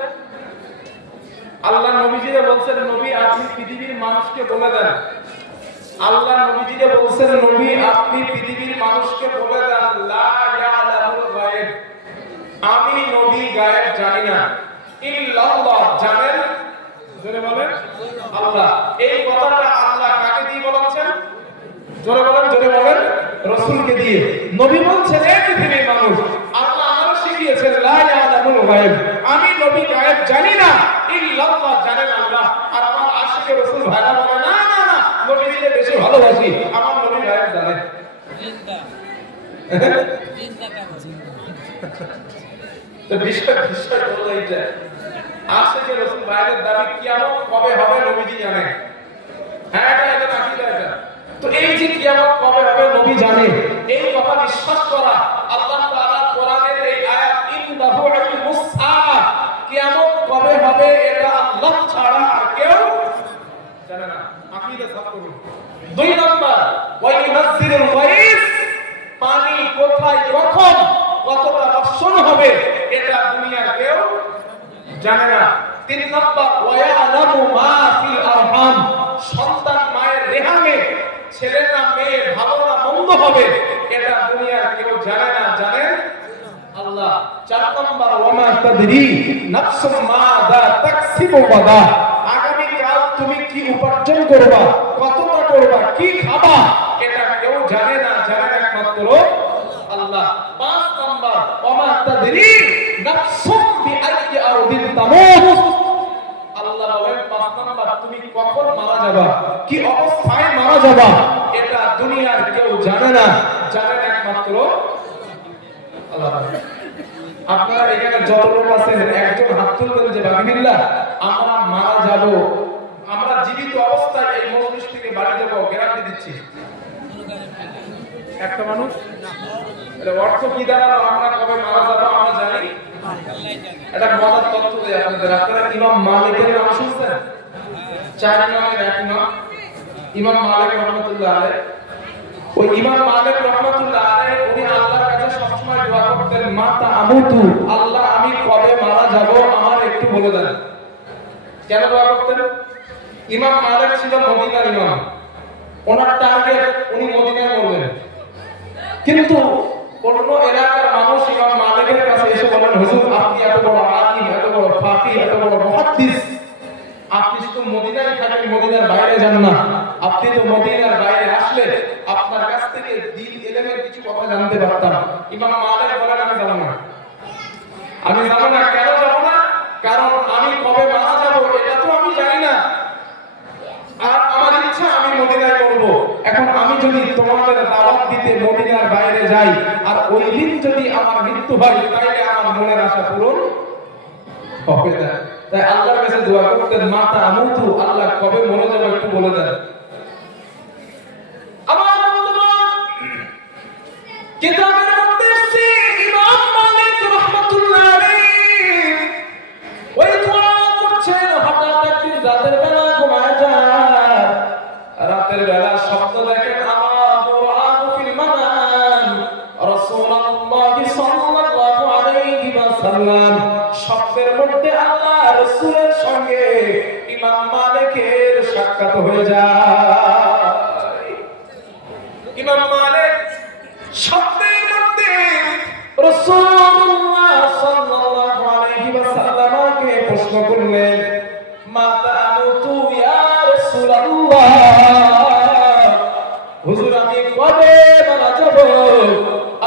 আল্লাহ নবীজিকে বলছেন নবী আপনি পৃথিবীর মানুষকে বলে দেন। আল্লাহ নবীজিকে বলছেন নবী আপনি পৃথিবীর মানুষকে বলে দেন লা ইয়ালামুল গায়ব, আমি নবী গায়ব জানি না, ইল্লাল্লাহ জানেন। জোরে বলেন আল্লাহ। এই কথাটা আল্লাহ কাকে দিয়ে বলেছেন? জোরে বলেন, জোরে বলেন। রাসূলকে দিয়ে। নবী বলছেন এই পৃথিবীর মানুষ আল্লাহ আমাকে শিখিয়েছেন লা ইয়ালামুল গায়ব, আমি নবী গায়ব জানি না, ইল্লাল্লাহ জানেন আল্লাহ। আর আমার আশিকে রাসূল ভাইরা বলে না না না নবীকে বেশি ভালোবাসি, আমার নবী গায়ব জানেন। জিন্দা জিন্দা তো বিষয় হলো এইটা, আশিকে রাসূল বাইরের দাবি কিয়ামত কবে হবে নবীজি জানেন। হ্যাঁ, এটা আকীদা এটা। তো এই যে কিয়ামত কবে হবে নবী জানে, এই কথা বিশ্বাস করা, আল্লাহ তাআলা কোরআনের এই আয়াত ইন্নাহু ইলমুস সাআ, কিয়ামত কবে হবে এটা আল্লাহ ছাড়া আর কেউ জানে না। আকীদা সাফ করুন। 2 নাম্বার, ওয়া ইউনাজ্জিলুল গায়স, পানি কোথায় কখন কতটা বর্ষণ হবে এটা দুনিয়ার কেউ জানে না। 3 নাম্বার, ওয়া ইয়ালামু মা ফিল আরহাম, সন্তান মায়ের রেহামে ছেলে না মেয়ে ভালো না মন্দ হবে এটা দুনিয়ার কেউ জানে না, জানেন আল্লাহ। 4 নাম্বার, ওয়া মা তাদরি নাফসুম মাযা তাকসিবু গাদা, আগামী কাল তুমি কি উপার্জন করবা, কতটা করবা, কি খাবা এটা কেউ জানে না, জানেন একমাত্র আল্লাহ। 5 নাম্বার, ওয়া মা তাদরি নাফসুম বিআইয়ি আরদিন তামুত, আল্লাহ বলেন 5 নাম্বার, তুমি কখন মারা যাবা, কি অবস্থায় মারা যাবা এটা দুনিয়ার কেউ জানে না, জানেন একমাত্র আল্লাহ। আপনারা এখানে যত লোক আছেন একজন হাত তুলবেন যে বাবিল্লাহ আমরা মারা যাব, আমরা জীবিত অবস্থায় এই মজলিস থেকে বাড়ি যাব, গ্যারান্টি দিচ্ছি। একটা মানুষ এটা অর্থ কি দাঁড়ালো, আমরা কবে মারা যাব আমরা জানি। এটা মজার তথ্য দেয় আপনাদের, আপনারা ইমাম মালিকের নাম শুনছেন? 4 ইমামের এক ইমাম, ইমাম মালিক রহমাতুল্লাহ আলাইহি। ওই ইমাম মালিক রহমাতুল্লাহ আলাইহি উনি আল্লাহর কাছে সবসময় দোয়া করতেন, মাতা আমুতু, আল্লাহ আমি কবে মারা যাব আমার একটু বলে দেন। কেন দোয়া করতেন? ইমাম মালিক ছিল মদিনার ইমাম, ওনার টার্গেট উনি মদিনায় মরবেন। কিন্তু অন্য এলাকার মানুষ ইমাম মালিকের কাছে এসে বলেন, হুজুর আপনি এত বড় আলিম, এত বড় ফাকিহ, এত বড় মুহাদ্দিস, আপনি তো মদিনায় থাকেন, মদিনার বাইরে যান না, আপনি তো মদিনার বাইরে আসলে আপনার কাছ থেকে দ্বীন ইলমের কিছু কথা জানতে পারতাম। ইমাম মালিক বলেন, আমি যাব না, আমি যাব না। কেন যাব না? কারণ আমি কবে মারা যাব এটা তো আমি জানি না, আর আমার ইচ্ছা আমি মদিনায় মরব। এখন আমি যদি তোমাদের দাওয়াত দিতে মদিনার বাইরে যাই আর ওই দিন যদি আমার মৃত্যু হয় তাইলে আমার মনের আশা পূরণ হবে না। তাই আল্লাহর কাছে দোয়া করতেন, মাতা আমুতু, আল্লাহ কবে মরে যাব একটু বলে দেন। আমার বন্ধুগণ, কিতাবের মধ্যে এসেছে ইমাম মালিক রাহমাতুল্লাহ আলাইহি ওই দোয়া করছেন, হঠাৎ একদিন রাতের বেলা ঘুমায় যায়, রাতের বেলা স্বপ্ন দেখেন, আল্লাহু ফিল মানাম রাসূলুল্লাহ সাল্লাল্লাহু আলাইহি ওয়াসাল্লাম, স্বপ্নের মধ্যে আল্লাহ রাসূলের সঙ্গে ইমাম মালিকের সাক্ষাৎ হয়ে যায়। ইমাম মালিক স্বপ্নের মধ্যে রাসূলুল্লাহ সাল্লাল্লাহু আলাইহি ওয়াসাল্লামকে প্রশ্ন করলেন, মাতা আমুতু ইয়া রাসূলুল্লাহ, হুজুর আমি কবে মারা যাব,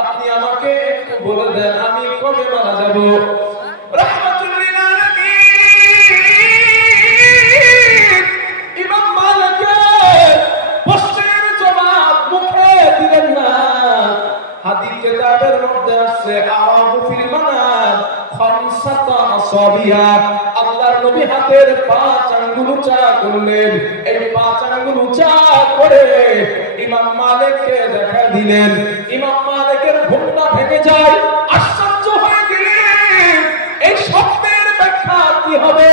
আপনি আমাকে একটু বলে দেন আমি কবে মারা যাব। রাহমাতুল লিল আলামিন ইমাম মালিক প্রশ্নের জবাব মুখে দিলেন না। হাদিস কিতাবের মধ্যে আছে, আরাবু ফিল মানাম খামসাতা আসাবিয়া, আল্লাহর নবী হাতের 5 আঙ্গুল উঁচা করলেন, এই 5 আঙ্গুল উঁচা করে ইমাম মালিককে দেখা দিলেন। ইমাম মালিকের ঘুমটা ভেঙে যায়, আশ্চর্য হয়ে গেলেন এই স্বপ্নের ব্যাখ্যা কি হবে।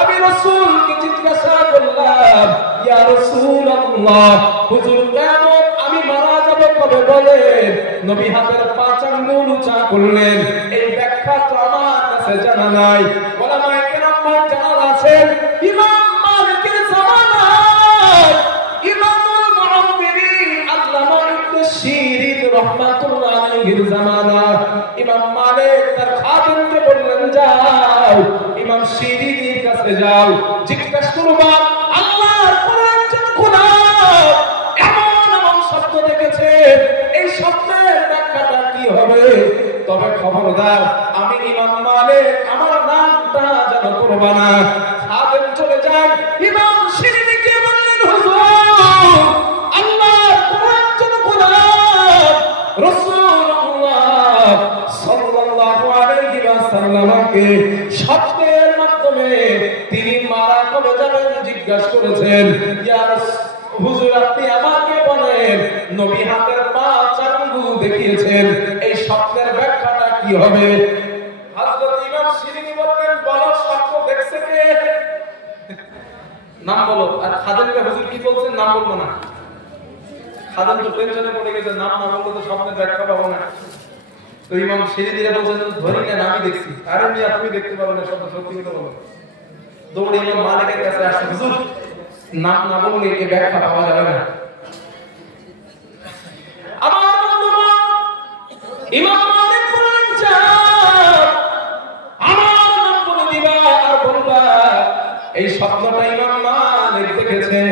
আমি রাসূলকে জিজ্ঞাসা করলাম, ইয়া রাসূলুল্লাহ, হুজুর কিয়ামত আমি মারা যাব কবে বলেন। নবী হাতের 5 আঙ্গুল উঁচা করলেন, এই ব্যাখ্যা তো আমার কাছে জানা নাই। ওলামায়ে কেরাম জানা আছেন, ইমাম মালিকের জামানায় ইমামুল মুআম্মিরিন আল্লামা ইবনে শিরিন রাহমাতুল্লাহ আলাইহির জামানা, ইমাম মালিক তার খাদেমকে বললেন, যাও ইমাম শিরিনের কাছে যাও, জিজ্ঞাসা করবা আল্লাহর কোরআন যখন এমন শব্দ দেখেছে, এই শব্দের ব্যাখ্যাটা কি হবে। তবে খবরদার আমি ইমাম মালিক আমার নামটা যেন করবা না। খাদেম চলে যায়, ইমাম শিরিনকে বললেন, হুজুর আল্লাহর কোরআন যখন রাসূলুল্লাহ সাল্লাল্লাহু আলাইহি ওয়াসাল্লাম সাল্লামকে স্বপ্নের মাধ্যমে তিনি মারা কবে যাবেন জিজ্ঞাসা করেছেন। ইয়া হুজুর আপনি আমাকে বলেন নবী হাতের 5 আঙ্গুল দেখিয়েছেন, এই স্বপ্নের ব্যাখ্যাটা কি হবে? হযরত ইমাম শিরনি বলেন বলো স্বপ্ন দেখছে কে? নাম বলো। আর খাদেমকে হুজুর কি বলছেন? নাম বলবো না। খাদেম তো টেনশনে পড়ে গেছে, নাম না বললে তো স্বপ্নের ব্যাখ্যা পাবো না। তো ইমাম শিরনি বলছেন ধরি না আমি দেখছি। আরে মিয়া তুমি দেখতে পারো না, স্বপ্ন সত্যি কথা বলো। দৌড়ে ইমাম মালিকের কাছে আসছে, হুজুর নাম না বললে এই ব্যাখ্যা পাওয়া যাবে না। আমার বন্ধুরা ইমাম মালিক বলেন আমার নাম বলে দিবা আর বলবা এই স্বপ্নটা ইমাম মালিক দেখেছেন।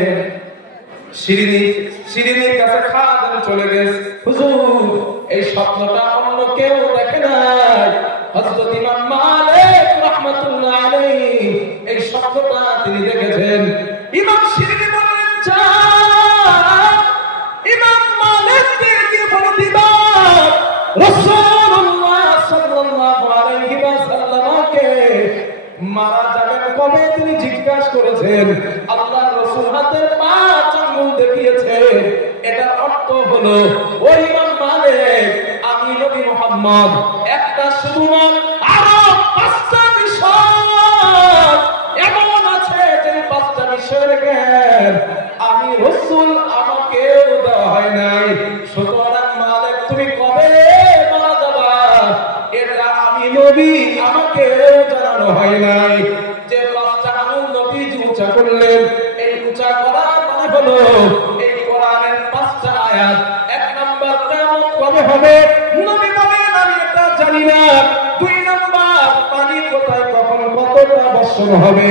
শিরিনের কাছে খাদেম চলে গেছে, হুজুর এই স্বপ্নটা অন্য কেউ দেখে নাই, হযরত ইমাম মালিক রাহমাতুল্লাহ আলাইহি এই স্বপ্নটা তিনি দেখেছেন। ইমাম শিরনি বলেন ইমাম মালিককে কি বলে দিবা রাসূলুল্লাহ সাল্লাল্লাহু আলাইহি ওয়াসাল্লামকে মারা যাবেন কবে তিনি জিজ্ঞাসা করেছেন। আল্লাহর রাসূল হাতের 5 আঙ্গুল দেখিয়েছেন। এটার অর্থ হলো ও ইমাম মালিক আমি নবী মুহাম্মদ একটা শুধু না আরো 5টা বিষয় এমন আছে যে 5টা বিষয়ের জ্ঞান আমি রাসূল আমাকেও দেওয়া হয় নাই। সুতরাং মালিক তুমি কবে মারা যাবা এটা আমি নবী আমাকেও জানানো হয় নাই। যে 5টা আঙ্গুল নবীজি উঁচা করলেন, এই উঁচা করার মানে হলো এই কোরআনের 5টা আয়াত। 1 নাম্বার কিয়ামত কবে হবে নবী বলেন আমি এটা জানি না। 2 নাম্বার পানি কোথায় কখন কতটা বর্ষণ হবে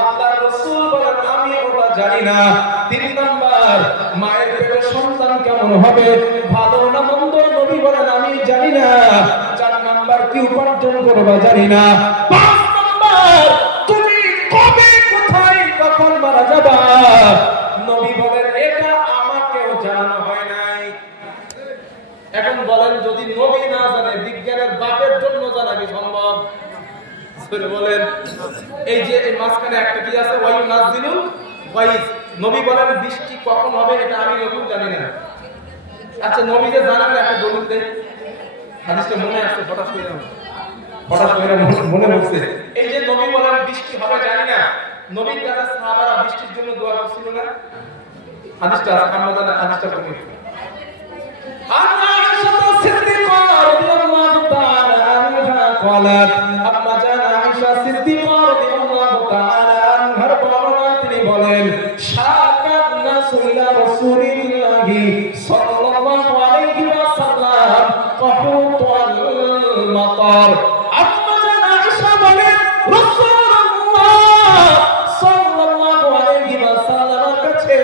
আল্লাহর রাসূল বলেন আমি ওটা জানি না। 3 নাম্বার মায়ের পেটে সন্তান কেমন হবে ভালো না মন্দ নবী বলেন আমি জানি না। 4 নাম্বার কি উপার্জন করবা জানি না। 5 নাম্বার তুমি কবে কোথায় কখন মারা যাবা নবী বলেন এটা আমাকেও জানানো হয় নাই। এখন বলেন যদি নবী না জানে বিজ্ঞানের বাপের জন্য জানা কি সম্ভব? বলেন এই যে এই মাঝখানে একটা কি আছে ওয়ায়ু নাজিলুল গায়স, নবী বলেন বৃষ্টি কখন হবে এটা আমি নতুন জানি না। আচ্ছা নবীকে জানালে একটা দলিল দেন, হাদিসটা মনে আছে হঠাৎ করে মনে পড়ছে। এই যে নবী বলেন বৃষ্টি হবে জানি না, নবীর কাছে সাহাবারা বৃষ্টির জন্য দোয়া করছিল না? হাদিসটা আমরা জানি, হাদিসটা পড়ি। আয়েশা সিদ্দিকা রাদিয়াল্লাহু তাআলা আনহা قالت আম্মা জানা আয়েশা সিদ্দিকা রাদিয়াল্লাহু তাআলা আনহার বর্ণনা তিনি বলেন শাকাত নাসুলা রাসূলিল্লাহি সাল্লাল্লাহু আলাইহি ওয়াসাল্লাম কাহুতাল মাতার। আম্মা জানা আয়েশা বলেন রাসূলুল্লাহ সাল্লাল্লাহু আলাইহি ওয়াসাল্লামের কাছে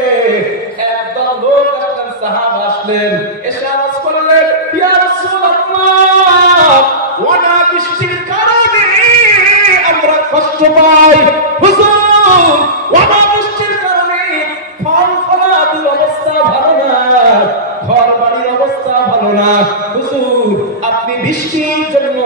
একদল লোক আসলেন, সাহাবা আসলেন, এসে আওয়াজ করলেন ইয়া রাসূলুল্লাহ ওয়ানা বৃষ্টির কারণে আমরা কষ্ট পাই, হুজুর ওয়ানা বৃষ্টির কারণে ফল ফলাদির অবস্থা ভালো না, ঘর বাড়ির অবস্থা ভালো না, হুজুর আপনি বৃষ্টির জন্য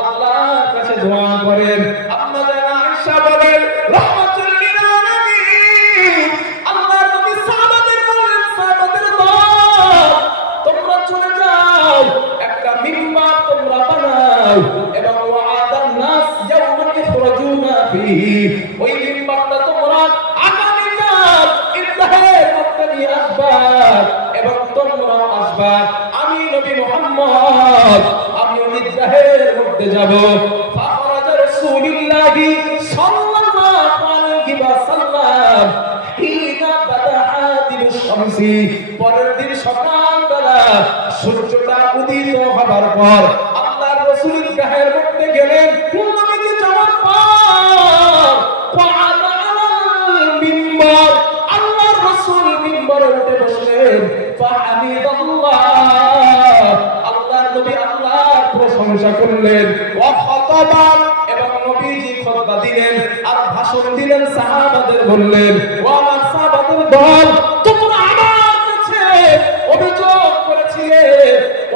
আল্লাহর কাছে দোয়া করেন। আম্মা জানা আয়েশা বলেন রাহমাতুল লিল আলামিন আল্লাহর নবী সাহাবাদের বলেন সাহাবাদের দল তোমরা চলে যাও একটা মিম্বার তোমরা বানাও এবং ওয়াদান নাস ইয়াউমান ইখরাজুনা ফিহি ওই মিম্বারটা তোমরা আগামীকাল ইফতারের মধ্যে নিয়ে আসবা এবং তোমরা আসবা আমি নবী মুহাম্মদ আমি ইফতারের মধ্যে যাব। ফাখরাজা রাসূলুল্লাহি সাল্লাল্লাহু আলাইহি ওয়াসাল্লাম হিনা বাদাহাতিল শামসি পরের দিন সকালবেলা সূর্যটা উদিত হবার পর আল্লাহর রাসূল গায়ের মধ্যে গেলেন। নবীজি যাওয়ার পর ক্বালা আলাল মিম্বার আল্লাহর রাসূল মিম্বারে উঠে বসলেন। ফাহামিদাল্লাহ আল্লাহর নবী আল্লাহর প্রশংসা করলেন। ওয়া খাতাবা এবং নবীজি খুতবা দিলেন আর ভাষণ দিলেন। সাহাবাদের বললেন ওয়া আমার সাহাবাদের দল তোমরা আমার কাছে অভিযোগ করেছিলে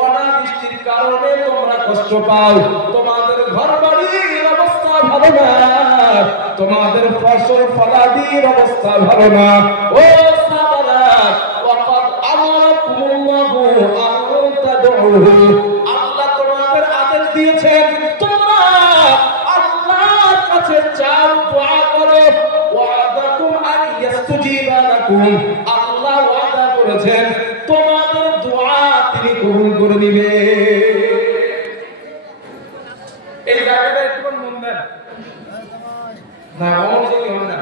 অনাবৃষ্টির কারণে তোমরা কষ্ট পাও, তোমার তোমাদের ঘরবাড়ির অবস্থা ভালো না, তোমাদের ফসল ফলাদির অবস্থা ভালো না। ও সাহাবারা, ওয়াকাদ আমারাকুমুল্লাহু আন তাদউহু, আল্লাহ তোমাদের আদেশ দিয়েছেন তোমরা আল্লাহর কাছে চাও, দোয়া করো। ওয়াদাকুম আন ইয়াসতাজিবা লাকুম, আল্লাহ ওয়াদা করেছেন তোমাদের দোয়া তিনি কবুল করে নেবেন। এই জায়গাটা একটু মন দেন না, মনোযোগী হন না।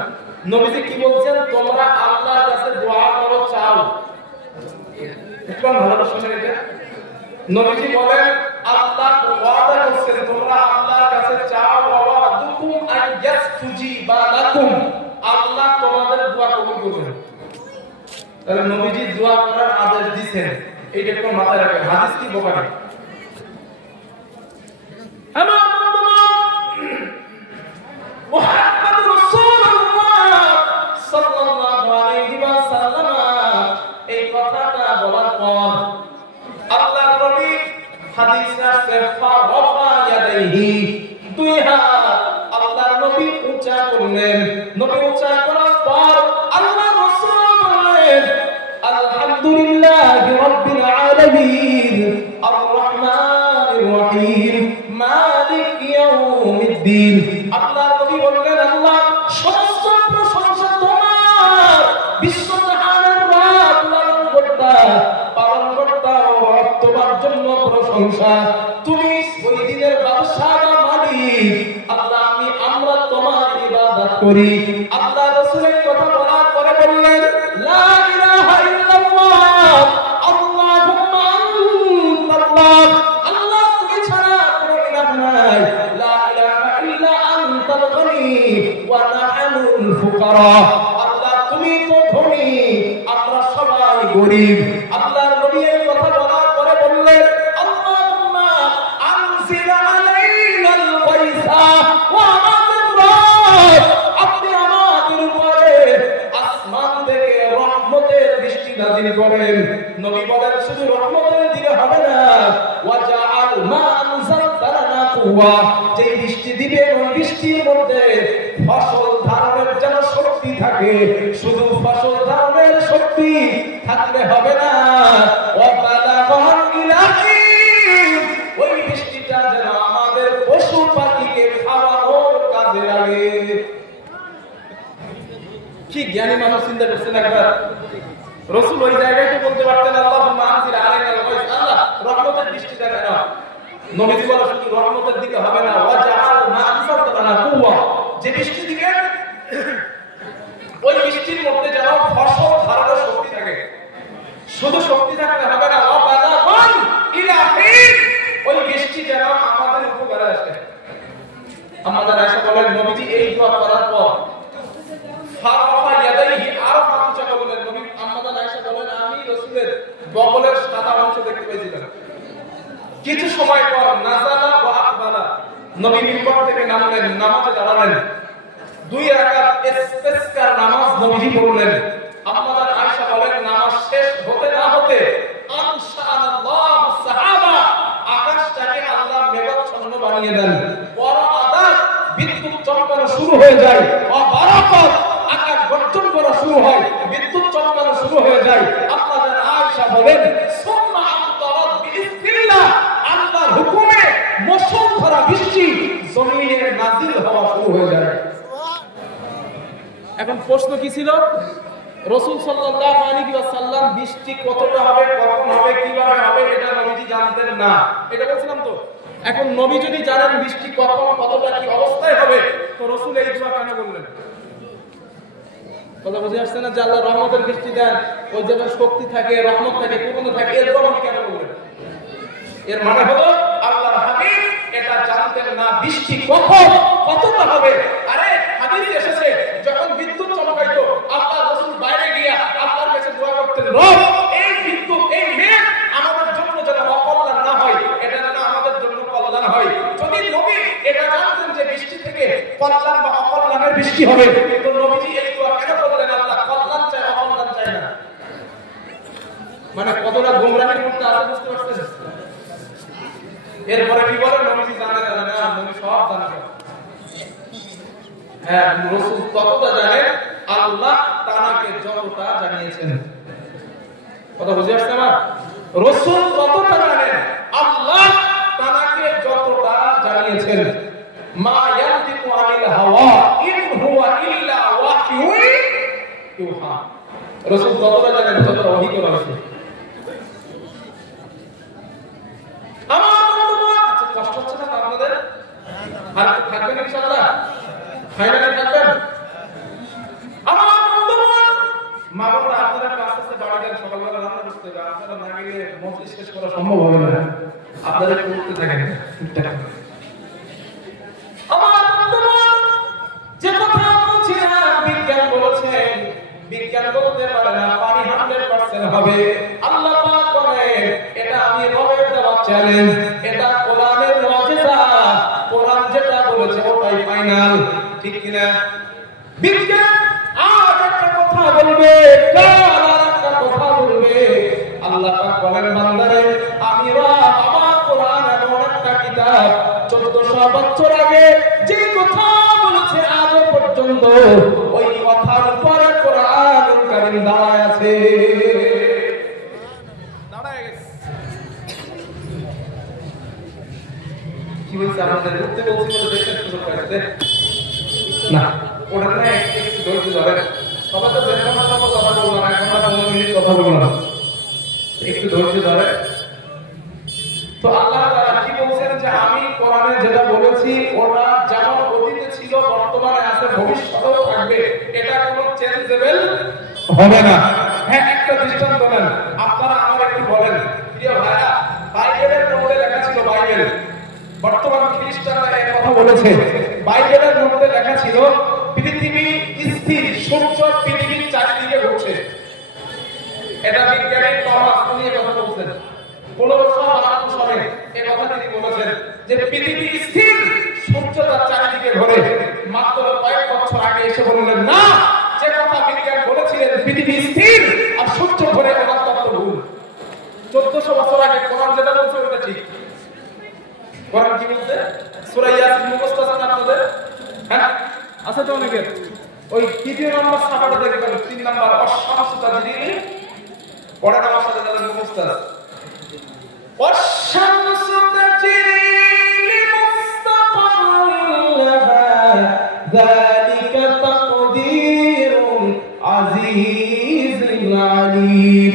নবীজি কি বলছেন? তোমরা আল্লাহর কাছে দোয়া করো, চাও। একটু ভালো শুনে এটা। নবীজি বলেন আল্লাহ ওয়াদা করছেন তোমরা আল্লাহর কাছে চাও, ওয়াদাকুম আন ইয়াসতাজিবা লাকুম, আল্লাহ তোমাদের দোয়া কবুল করবেন। তাহলে নবীজি দোয়া করার আদেশ দিয়েছেন, এইটা একটু মাথায় রাখবেন। হাদিস কি বুখারী। আমার মুহাম্মদুর রাসূলুল্লাহ সাল্লাল্লাহু আলাইহি ওয়াসাল্লাম এই কথাটা বলার পর আল্লাহর নবী হাদিসে আছে ফারাফা ইয়াদাইহি, দুই হাত আল্লাহর নবী উঁচা করলেন। নবী উঁচা করার পর আল্লাহ রাসূল বললেন আলহামদুলিল্লাহি রাব্বিল আলামিন আর রহমানির রহিম মালিক ইয়াউমিদ্দিন। আল্লাহর নবী বললেন আল্লাহ সমস্ত প্রশংসা তোমার, বিশ্বজাহানের রব লালনকর্তা পালনকর্তা ও রব তোমার জন্য প্রশংসা। তুমি ওই দিনের বাদশা বা মালিক। আল্লাহ আমরা তোমার ইবাদত করি। আল্লাহ রাসূলের কথা বলার পরে বললেন লা ইলাহা ইল্লাল্লাহ আল্লাহুম্মা আনতাল্লাহ, আল্লাহ তুমি ছাড়া কোনো ইলাহ নাই। লা ইলাহা ইল্লা আনতাল গনি ওয়া নাহনুল ফুকারা, আল্লাহ তুমি তো ধনী, আমরা সবাই গরীব। আল্লাহর নবী এই কথা বলার পরে বললেন আল্লাহুম্মা আনজিল আলাইনাল গায়সা ওয়া আমাতির রাত, আপনি আমাদের উপরে আসমান থেকে রহমতের বৃষ্টি নাযিল করেন। নবী বলেন শুধু রহমতের দিলে হবে না, ওয়া জাআল মা আনজালতা লানা কুওয়া, যে বৃষ্টি দিবে ওই বৃষ্টির মধ্যে ফসল ধারণের যেন শক্তি থাকে। শুধু ফসল ধারণের শক্তি থাকলে হবে না, ওয়া বালাগাল ইলাহি, ওই বৃষ্টিটা যেন আমাদের পশু পাখিকে খাওয়ানোর কাজে লাগে। কি জ্ঞানী মানুষ চিন্তা করছেন একবার। রাসূল ওই জায়গায় তো বলতে পারতেন আল্লাহুম্মা আনজিল আলাইনাল গায়স, আল্লাহ রহমতের বৃষ্টি দেন না। নবীজি বলেন শুধু রহমতের দিকে হবে না, ওয়া জাআল মা আনজালতা লানা কুওয়া, যে বৃষ্টি দিবেন ওই বৃষ্টির মধ্যে যেন ফসল ধারণের শক্তি থাকে। শুধু শক্তি থাকলে হবে না, ওয়া বালাগাল ইলাহি, ওই বৃষ্টি যেন আমাদের উপকারে আসে। আমাদের আয়েশা বলেন নবীজি এই দোয়া করার পর ফারাফা ইয়াদাইহি, আর উঁচা করলেন। নবী আমাদের আয়েশা বলেন আমি রাসূলের বগলের সাদা অংশ দেখতে পেয়েছিলাম। কিছু সময় পর নাযালা ওয়া আকবালা, নবী মিম্বার থেকে নামলেন, নামাজে দাঁড়ালেন। 2 রাকাত ইসতিসকার নামাজ নবী পড়লেন। আমাদের আয়েশা বলেন নামাজ শেষ হতে না হতে আনশাআল্লাহু সাহাবা, আকাশটাকে আল্লাহ মেঘাচ্ছন্ন বানিয়ে দেন। ওয়ারাদাত, বিদ্যুৎ চমকানো শুরু হয়ে যায়। ওয়াবারাকাত, আকাশ গর্জন করা শুরু হয়, বিদ্যুৎ চমকানো শুরু হয়ে যায়। আমাদের আয়েশা বলেন সুম্মা আমতারাত বিইসমিল্লাহ, আল্লাহর হুকুমে মুষলধারা বৃষ্টি জমিনে নাযিল হওয়া শুরু হয়ে যায়। এখন প্রশ্ন কি ছিল? রাসূল সাল্লাল্লাহু আলাইহি ওয়াসাল্লাম বৃষ্টি কতটা হবে, কখন হবে, কিভাবে হবে এটা নবীজি জানতেন না, এটা বলছিলাম তো। এখন নবী যদি জানেন বৃষ্টি কখন, কতটা, কি অবস্থায় হবে, তো রাসূল এই দোয়া কেন বললেন? কথা বুঝে আসছে না? যে আল্লাহ রহমতের বৃষ্টি দেন, ওই জায়গায় শক্তি থাকে, রহমত থাকে, পূর্ণ থাকে, এর দোয়া কেন বললেন? এর মানে হলো আল্লাহর হাবিব এটা জানতেন না বৃষ্টি কখন, কতটা হবে। আরে হাদিসে এসেছে যখন বিদ্যুৎ চমকাইতো আল্লাহর রাসূল বাইরে গিয়া আল্লাহর কাছে দোয়া করতেন, রব এই বিদ্যুৎ, এই মেঘ আমাদের জন্য যেন অকল্যাণ না হয়, এটা যেন আমাদের জন্য কল্যাণ হয়। যদি নবী এটা জানতেন যে বৃষ্টি থেকে কল্যাণ বা অকল্যাণের বৃষ্টি হবে, তো নবীজি এই দোয়া কেন করলেন? আল্লাহ কল্যাণ চায়, অকল্যাণ চায় না। মানে কতটা গোমরাহির মধ্যে আছে বুঝতে পারছেন? এরপরে কি বলে নবীজি জানেন না হ্যাঁ, রাসূল ততটা জানেন আল্লাহ তাআলাকে যতটা জানিয়েছেন। কথা বুঝে আসছে আমার? রাসূল ততটা জানেন আল্লাহ তাআলাকে যতটা জানিয়েছেন। মা ইয়ানতিকু আনিল হাওয়া ইন হুয়া ইল্লা ওয়াহয়ুন ইউহা। রাসূল ততটা জানেন যতটা ওহী করা হয়েছে। আমার বন্ধুগণ, কষ্ট হচ্ছে না আপনাদের? আর থাকবেন ইনশাআল্লাহ? ফাইনালে থাকবেন? আমার বন্ধুগণ, মা বাবা আপনারা আস্তে আস্তে বাড়ি যান, সকালবেলা রান্না করতে হবে। আপনারা না গেলে মজলিস শেষ করা সম্ভব হবে না। আপনারা করতে থাকেন টুকটাক। আমার বন্ধুগণ, যে কথা বলছিলাম, বিজ্ঞান বলেছেন বিজ্ঞান বলতে পারে না পানি 100% হবে। আল্লাহ পাক বলেন এটা আমি রবের দেওয়া চ্যালেঞ্জ, এটা কোরআনের মুজিজা। কোরআন যেটা বলেছে ওটাই ফাইনাল, ঠিক কি না? বিজ্ঞান আর একটা কথা বলবে, কাল আর একটা কথা বলবে। আল্লাহ পাক বলেন বান্দারে আমি রব, আমার কোরআন এমন একটা কিতাব 1400 বছর আগে যে কথা বলেছে আজ পর্যন্ত ওই কথার উপরে কোরআনুল কারীম দাঁড়ায় আছে। দাঁড়ায় গেছে। কি বলছে আমাদের উঠতে বলছি বলে দেখতে শুরু করেছে না, ওটা না একটু ধৈর্য ধরে। সবাই তো দেখলাম না, কথা বলবো না, এখন 15 মিনিট কথা বলবো না, একটু ধৈর্য ধরে। তো আল্লাহ তাআলা কি বলছেন যে আমি কোরআনে যেটা বলেছি ওটা যেমন অতীতে ছিল, বর্তমানে আছে, ভবিষ্যতেও থাকবে, এটা কোনো চেঞ্জেবল হবে না। হ্যাঁ, একটা দৃষ্টান্ত দেন আপনারা, আমার একটু বলেন প্রিয় ভাইরা, বাইবেলের মধ্যে লেখা ছিল, বাইবেল বর্তমান খ্রিস্টানরা এই কথা বলেছে, বাইবেলের মধ্যে লেখা ছিল পৃথিবী স্থির, সূর্য পৃথিবীর চারদিকে ঘুরছে। এটা বিজ্ঞানী টমাস উনি এই কথা বলছেন 1552 সালে। এই কথা তিনি বলেছেন যে পৃথিবী স্থির, সূর্য তার চারদিকে ঘোরে। মাত্র কয়েক বছর আগে এসে বললেন না, যে কথা বিজ্ঞান বলেছিলেন পৃথিবী স্থির আর সূর্য ঘোরে, ওটা তত্ত্ব ভুল। 1400 বছর আগে কোরআন যেটা বলছে ওটা ঠিক। কোরআন কি বলছে? সূরা ইয়াসিন মুখস্থ আছে না আপনাদের? হ্যাঁ, আছে তো অনেকের। ওই তৃতীয় নম্বর সাফাটা দেখবেন, 3 নাম্বার অশামসু তাজরি, পড়ার আমার সাথে তাদের মুখস্থ আছে। অশামসু তাজরি লিমুস্তাকারিন লাহা যালিকা তাকদীরুল আজিজিল আলীম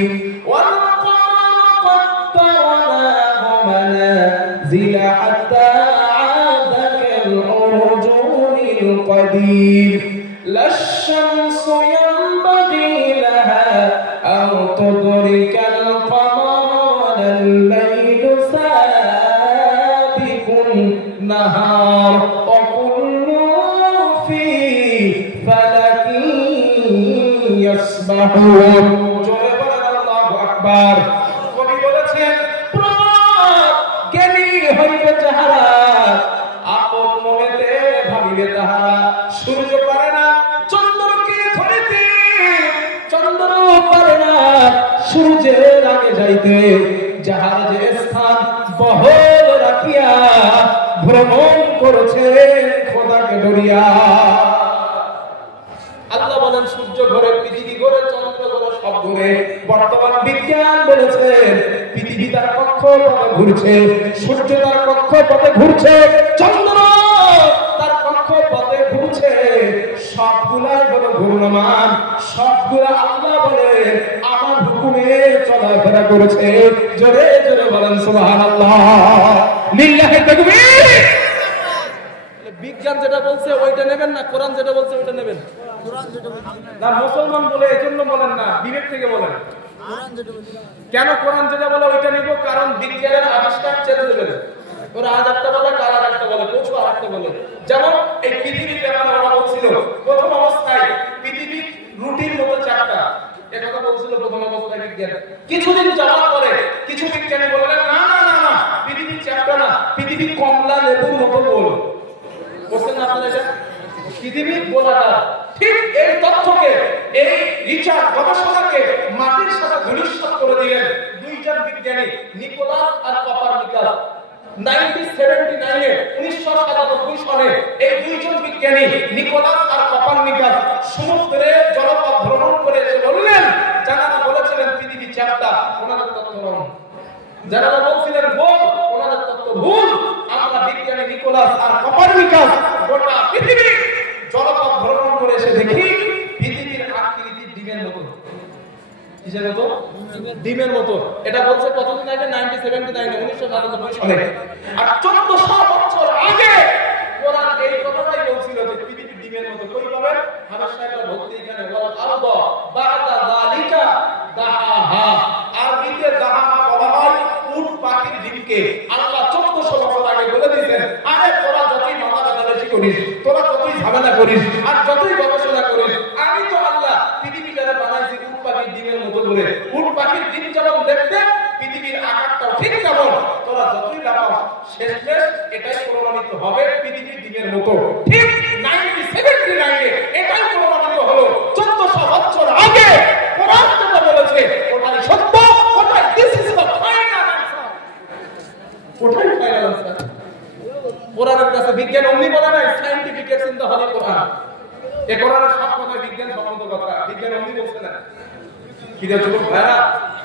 ওয়াল কমারা قدرناه منازل حتى عاد كالعرجون القديم لا الشمس ينبغي لها أن تدرك القمر ولا الليل سابق النهار وكل في فلك يسبحون. الله أكبر. কবি বলেছেন জ্ঞানী হইবে যাহারা আপন মনেতে ভাবিবে তাহারা। সূর্য পারে না চন্দ্রকে ধরিতে, চন্দ্র পারে না সূর্যের আগে যাইতে। যাহার যে স্থান বহল রাখিয়া ভ্রমণ করেছে খোদাকে ডরিয়া। আল্লাহ বলেন সূর্য ঘোরে, পৃথিবী ঘোরে, চন্দ্র ঘোরে, সব ঘোরে। বর্তমান বিজ্ঞান বলেছে পৃথিবী তার কক্ষপথে ঘুরছে, সূর্য তার কক্ষপথে ঘুরছে, চন্দ্র তার কক্ষপথে ঘুরছে। সবগুলাই হলো ঘূর্ণমান, সবগুলা আল্লাহ বলে আমার হুকুমে চলাফেরা করেছে। জোরে জোরে বলেন সুবহানাল্লাহ, লিল্লাহি তাকবীর। বিজ্ঞান যেটা বলছে ওইটা নেবেন না, কোরআন যেটা বলছে ওইটা নেবেন। না মুসলমান বলে এজন্য বলেন না, বিবেক থেকে বলেন। কেন কোরআন যেটা বলে ওইটা নিব? কারণ বিজ্ঞানের আবিষ্কার চেঞ্জেবল। ওরা আজ একটা বলে, কাল আর একটা বলে, পরশু আর একটা বলে। যেমন এই পৃথিবীর ব্যাপারে ওরা বলছিল প্রথম অবস্থায় পৃথিবী রুটির মতো চারটা, এটা কথা বলছিল প্রথম অবস্থায় বিজ্ঞান। কিছুদিন যাওয়ার পরে কিছু বিজ্ঞানী বললেন না না না না, পৃথিবী চারটা না, পৃথিবী কমলা লেবুর মতো গোল। বুঝছেন না আপনারা? এটা পৃথিবী গোলাকার। ঠিক এই তথ্যকে, এই রিসার্চ গবেষণাকে মাটির সাথে ঘনিষ্ঠ করে দিলেন দুইজন বিজ্ঞানী, নিকোলাস আর কোপারনিকাস। 1979 সালে এই দুইজন বিজ্ঞানী বিজ্ঞানী নিকোলাস আর কোপার্নিকাস সমুদ্রে জলপথ ভ্রমণ করে এসে বললেন, যারা বলেছিলেন পৃথিবী চ্যাপ্টা, ওনাদের তত্ত্ব রং, যারা বলছিলেন গোল, ওনাদের তত্ত্ব ভুল। আমরা বিজ্ঞানী নিকোলাস আর কোপার্নিকাস গোটা পৃথিবী জলপথ ভ্রমণ করে এসে দেখি পৃথিবীর আকৃতি ডিমের মতো। কিসের মতো? ডিমের মতো। এটা বলছে কতদিন আগে? 1979 সালে। আর 1400 বছর আগে কোরআন এই কথাটাই বলছিল যে পৃথিবী ডিমের মতো। কই পাবেন? হানাফি সাহেবরা ভর্তি এখানে ওয়াল আরদ বাদা যালিকা দাহাহা। আরবিতে দাহাহা বলা হয় উট পাখির ডিমকে। আল্লাহ 1400 বছর আগে বলে দিয়েছেন, আরে তোরা যতই মাথা ব্যথাবেশি করিস, তোরা যতই ঝামেলা করিস আর যতই গবেষণা করিস, আমি তো আল্লাহ পৃথিবীটারে বানাইছি উট পাখির ডিমের মতো করে। উট পাখির ডিম যেমন দেখতে, পৃথিবীর আকারটাও ঠিক তেমন। তোরা যতই লাগাও, শেষমেশ এটাই প্রমাণিত হবে পৃথিবীর ডিমের মতো। ঠিক 1979 এটাই প্রমাণিত হলো। 1400 বছর আগে কোরআন যেটা বলেছে ওটাই সত্য, ওটাই this is the final answer. ওটাই ফাইনাল আনসার। কোরআনের কাছে বিজ্ঞান অমনি বলে নাই, সায়েন্টিফিক ইন দ্য হলি কোরআন। এই কোরআনের সব কথা বিজ্ঞান সম্মত কথা, বিজ্ঞান অমনি বলছে না। কিরে যুবক ভাইরা,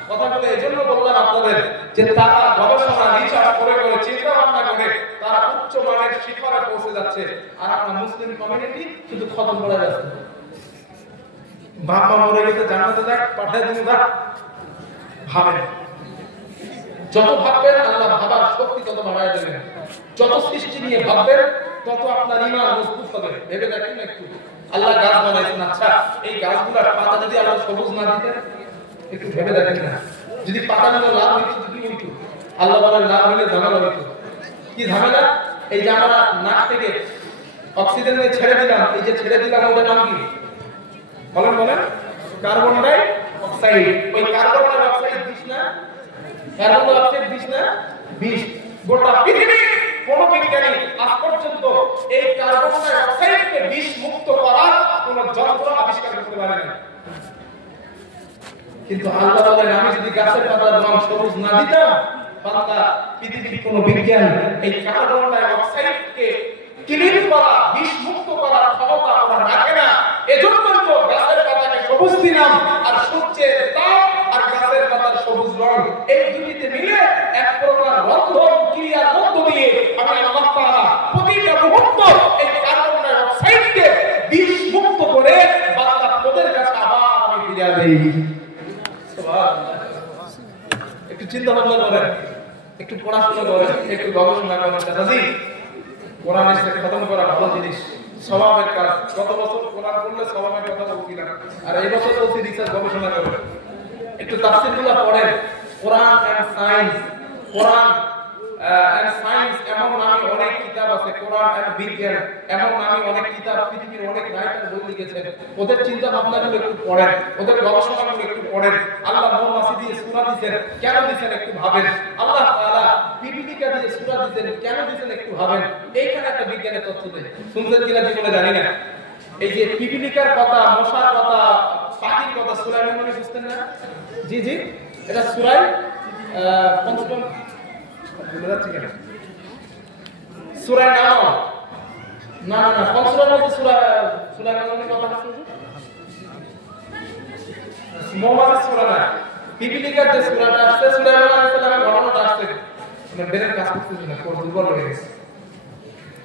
কথাগুলো এজন্য বললাম আপনাদের যে তারা গবেষণা রিসার্চ করে করে চিন্তা ভাবনা করে তারা উচ্চ মানের শিখরে পৌঁছে যাচ্ছে। আর আমরা মুসলিম কমিউনিটি শুধু খতম করে যাচ্ছে। বাপ মা মরে গেছে, জান্নাতে যাক, পাঠায় দিন যাক, ভাবেন। যত ভাববেন আল্লাহ ভাবার শক্তি তত বাড়ায় দেবেন। যত সৃষ্টি নিয়ে ভাববেন তত আপনার ঈমান মজবুত হবে। ভেবে দেখেন একটু, আল্লাহ গাছ বানাইছেন, আচ্ছা এই গাছগুলোর পাতা যদি আল্লাহ সবুজ না দিতেন, একটু ভেবে দেখেন না, যদি পাতাগুলো লাল হইতো কি হইতো? আল্লাহ বলেন লাল হইলে ঝামেলা হইতো। কি ঝামেলা? এই যে আমরা নাক থেকে অক্সিজেন ছেড়ে দিলাম, এই যে ছেড়ে দিলাম ওটার নাম কি? বলেন বলেন। Carbon die oxide. ওই কার্বন ডাই অক্সাইড বিষ না? কার্বন ডাই অক্সাইড বিষ না? বিষ। গোটা পৃথিবী কোন বিজ্ঞানী আজ পর্যন্ত এই কার্বন ডাই অক্সাইডকে বিষ মুক্ত করার কোন যন্ত্র আবিষ্কার করতে পারে না। কিন্তু আল্লাহ বলেন, আমি যদি গাছের পাতার রং সবুজ না দিতাম, বান্দা পৃথিবীর কোন বিজ্ঞান এই কার্বন ডাই অক্সাইডকে ক্লিন করা, বিষ মুক্ত করার ক্ষমতা ওরা রাখে না। এজন্যই তো গাছের পাতাকে সবুজ দিলাম, আর সূর্যের তাপ আর গাছের পাতার সবুজ রং এই দুটিতে মিলে এক প্রকার রন্ধন ক্রিয়ার মধ্য দিয়ে আমি আল্লাহ তাআলা প্রতিটা মুহূর্ত এই কার্বন ডাই অক্সাইডকে বিষ মুক্ত করে বান্দা তোদের কাছে আবার আমি ফিরিয়ে দেই। একটু চিন্তা ভাবনা করেন, একটু পড়াশোনা করেন, একটু গবেষণা করেন। দাদাজি, কোরআনের সাথে খতম করা ভালো জিনিস, স্বভাবের কাজ। গত বছর কোরআন পড়লে স্বভাবের কথা বলছিলাম, আর এই বছর বলছি রিসার্চ গবেষণা করেন। একটু তাফসীরগুলো পড়েন। কোরআন এন্ড সায়েন্স, কোরআন এন্ড সায়েন্স এমন নামে অনেক কিতাব আছে। কোরআন এন্ড বিজ্ঞান এমন নামে অনেক কিতাব, পৃথিবীর অনেক রাইটার বই লিখেছেন। ওদের চিন্তা ভাবনাগুলো একটু পড়েন, ওদের গবেষণাগুলো একটু পড়েন। আল্লাহ মৌমাছি দিয়ে সূরা দিয়েছেন, কেন দিয়েছেন একটু ভাবেন। আল্লাহ তাআলা পিপিলিকা দিয়ে সূরা দিয়েছেন, কেন দিয়েছেন একটু ভাবেন। এইখানে একটা বিজ্ঞানের তথ্য দেয়, শুনছেন কিনা জীবনে জানি না। এই যে পিপিলিকার কথা, মশার কথা, পাখির কথা সূরা মনে বুঝতেন না? জি জি, এটা সূরা পঞ্চম সূরা নাম না না না পঞ্চম সূরা সূরা নামের কথা মোহাম্মদ সূরা না, পিপিলিকার যে সূরাটা আসছে, সুলাইমান আলাইহিস সালামের ঘটনাটা আসছে, মানে বেরের কাজ করতেছে না, কোন দুর্বল হয়ে গেছে।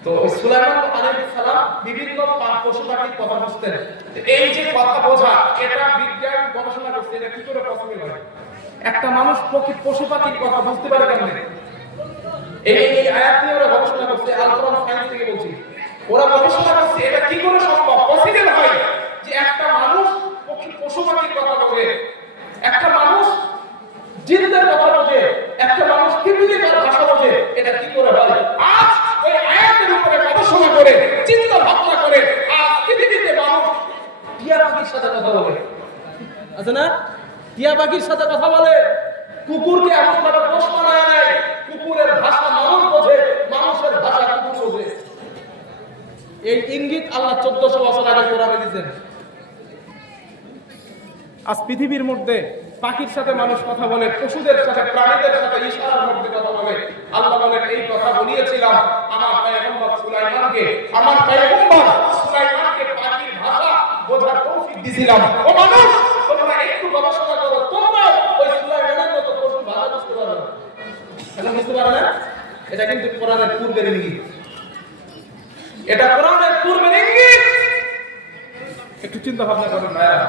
তো ওই সুলাইমান আলাইহিস সালাম বিভিন্ন পশু পাখির কথা বুঝতেন। এই যে কথা বোঝা, এটা বিজ্ঞান গবেষণা করছে, এটা কি করে পসিবল হয়? একটা মানুষ পশু পাখির কথা বুঝতে পারে কেমনে? এই আয়াত নিয়ে ওরা গবেষণা করছে, আল কোরআন সায়েন্স থেকে বলছি। ওরা গবেষণা করছে এটা কি করে সম্ভব, পসিবল হয় যে একটা মানুষ পশু পাখির কথা বোঝে, একটা মানুষ জিনদের কথা বোঝে, একটা মানুষ পিপিলিকার ভাষা বোঝে, এটা কি করে হয়? আজ ওই আয়াতের উপরে গবেষণা করে চিন্তা ভাবনা করে আজ পৃথিবীতে মানুষ টিয়া পাখির সাথে কথা বলে, আছে না? টিয়া পাখির সাথে কথা বলে। কুকুরকে এমন ভাবে পোষ মানায় নাই, কুকুরের ভাষা মানুষ বোঝে, মানুষের ভাষা কুকুর বোঝে। এই ইঙ্গিত আল্লাহ 1400 বছর আগে কোরআনে দিয়েছেন। আজ পৃথিবীর মধ্যে পাখির সাথে মানুষ কথা বলে, পশুদের সাথে, প্রাণীদের সাথে ইশারার মধ্যে কথা বলে। আল্লাহ বলেন, এই কথা বলিয়েছিলাম আমার পয়গম্বর সুলাইমানকে, আমার পয়গম্বর দিছিলাম। ও মানুষ, তোমরা একটু গবেষণা করো, তোমরা ওই সূরা ইমরানের মতো প্রশ্ন ভালো বুঝতে পারবে না। এখন বুঝতে পারবে না? এটা কিন্তু কোরআনের পূর্বের ইঙ্গিত। এটা কোরআনের পূর্বের ইঙ্গিত। একটু চিন্তা ভাবনা করুন ভাইরা।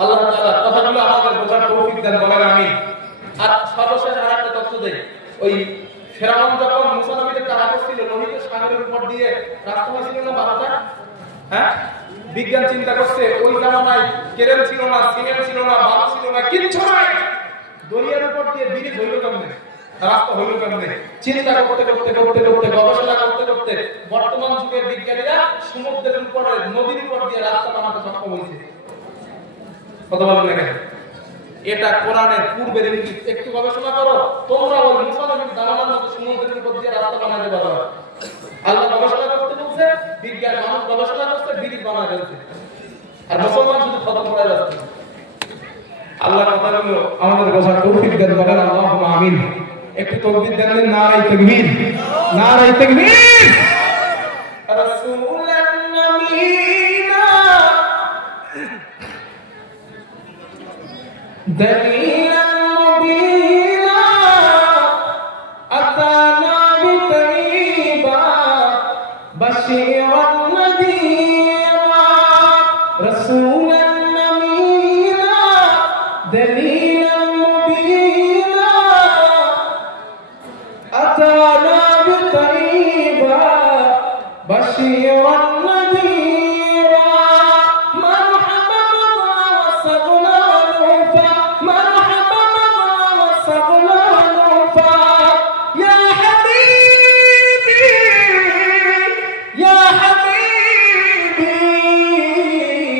আল্লাহ তাআলা কথাগুলো আমাদের বোঝার তৌফিক দেন, বলেন আমিন। আর সর্বশেষ আরেকটা তথ্য দেই, ওই ফেরাউন যখন মুসা নবীকে তাড়া করছিল, লোহিত সাগরের উপর দিয়ে রাস্তা হয়েছিল না 12টা? হ্যাঁ, বিজ্ঞান চিন্তা করছে ওই জামানায় কেরেন ছিল না, সিমেন্ট ছিল না, বালু ছিল না, কিচ্ছু নাই, দরিয়ার উপর দিয়ে ব্রিজ হইল কেমনে, রাস্তা হইল কেমনে? চিন্তা করতে করতে করতে করতে গবেষণা করতে করতে বর্তমান যুগের বিজ্ঞানীরা সমুদ্রের উপরে, নদীর উপর দিয়ে রাস্তা বানাতে সক্ষম হয়েছে। কথা বলেন না কেন? এটা কোরআনের পূর্বের ইঙ্গিত। একটু গবেষণা করো, তোমরা ওই মুসা নবীর জামানার মতো সমুদ্রের উপর দিয়ে রাস্তা বানাতে পারবে। আল্লাহ গবেষণা করতে বলছে, বিজ্ঞান মানুষ গবেষণা করছে, ব্রিজ বানাতে ফেলছে, আর মুসলমান শুধু খতম করে যাচ্ছে। আল্লাহ কথাগুলো আমাদের বোঝার তৌফিক দেন, বলেন আল্লাহুম্মা আমিন। একটু তাকবীর দেন, নারে তাকবীর, নারে তাকবীর। রাসূলুন নবীনা দলিলান মুবিনা আতানা বিতাইবা বাশীরান নাযীরা। রাসূলুন নবীনা দলিলান মুবিনা আতানা বিতাইবা বাশীরান নাযীরা। মারহাবা ওয়াসাগনা নুফা, মারহাবা ওয়াসাগনা নুফা, ইয়া হাবিবি ইয়া হাবিবি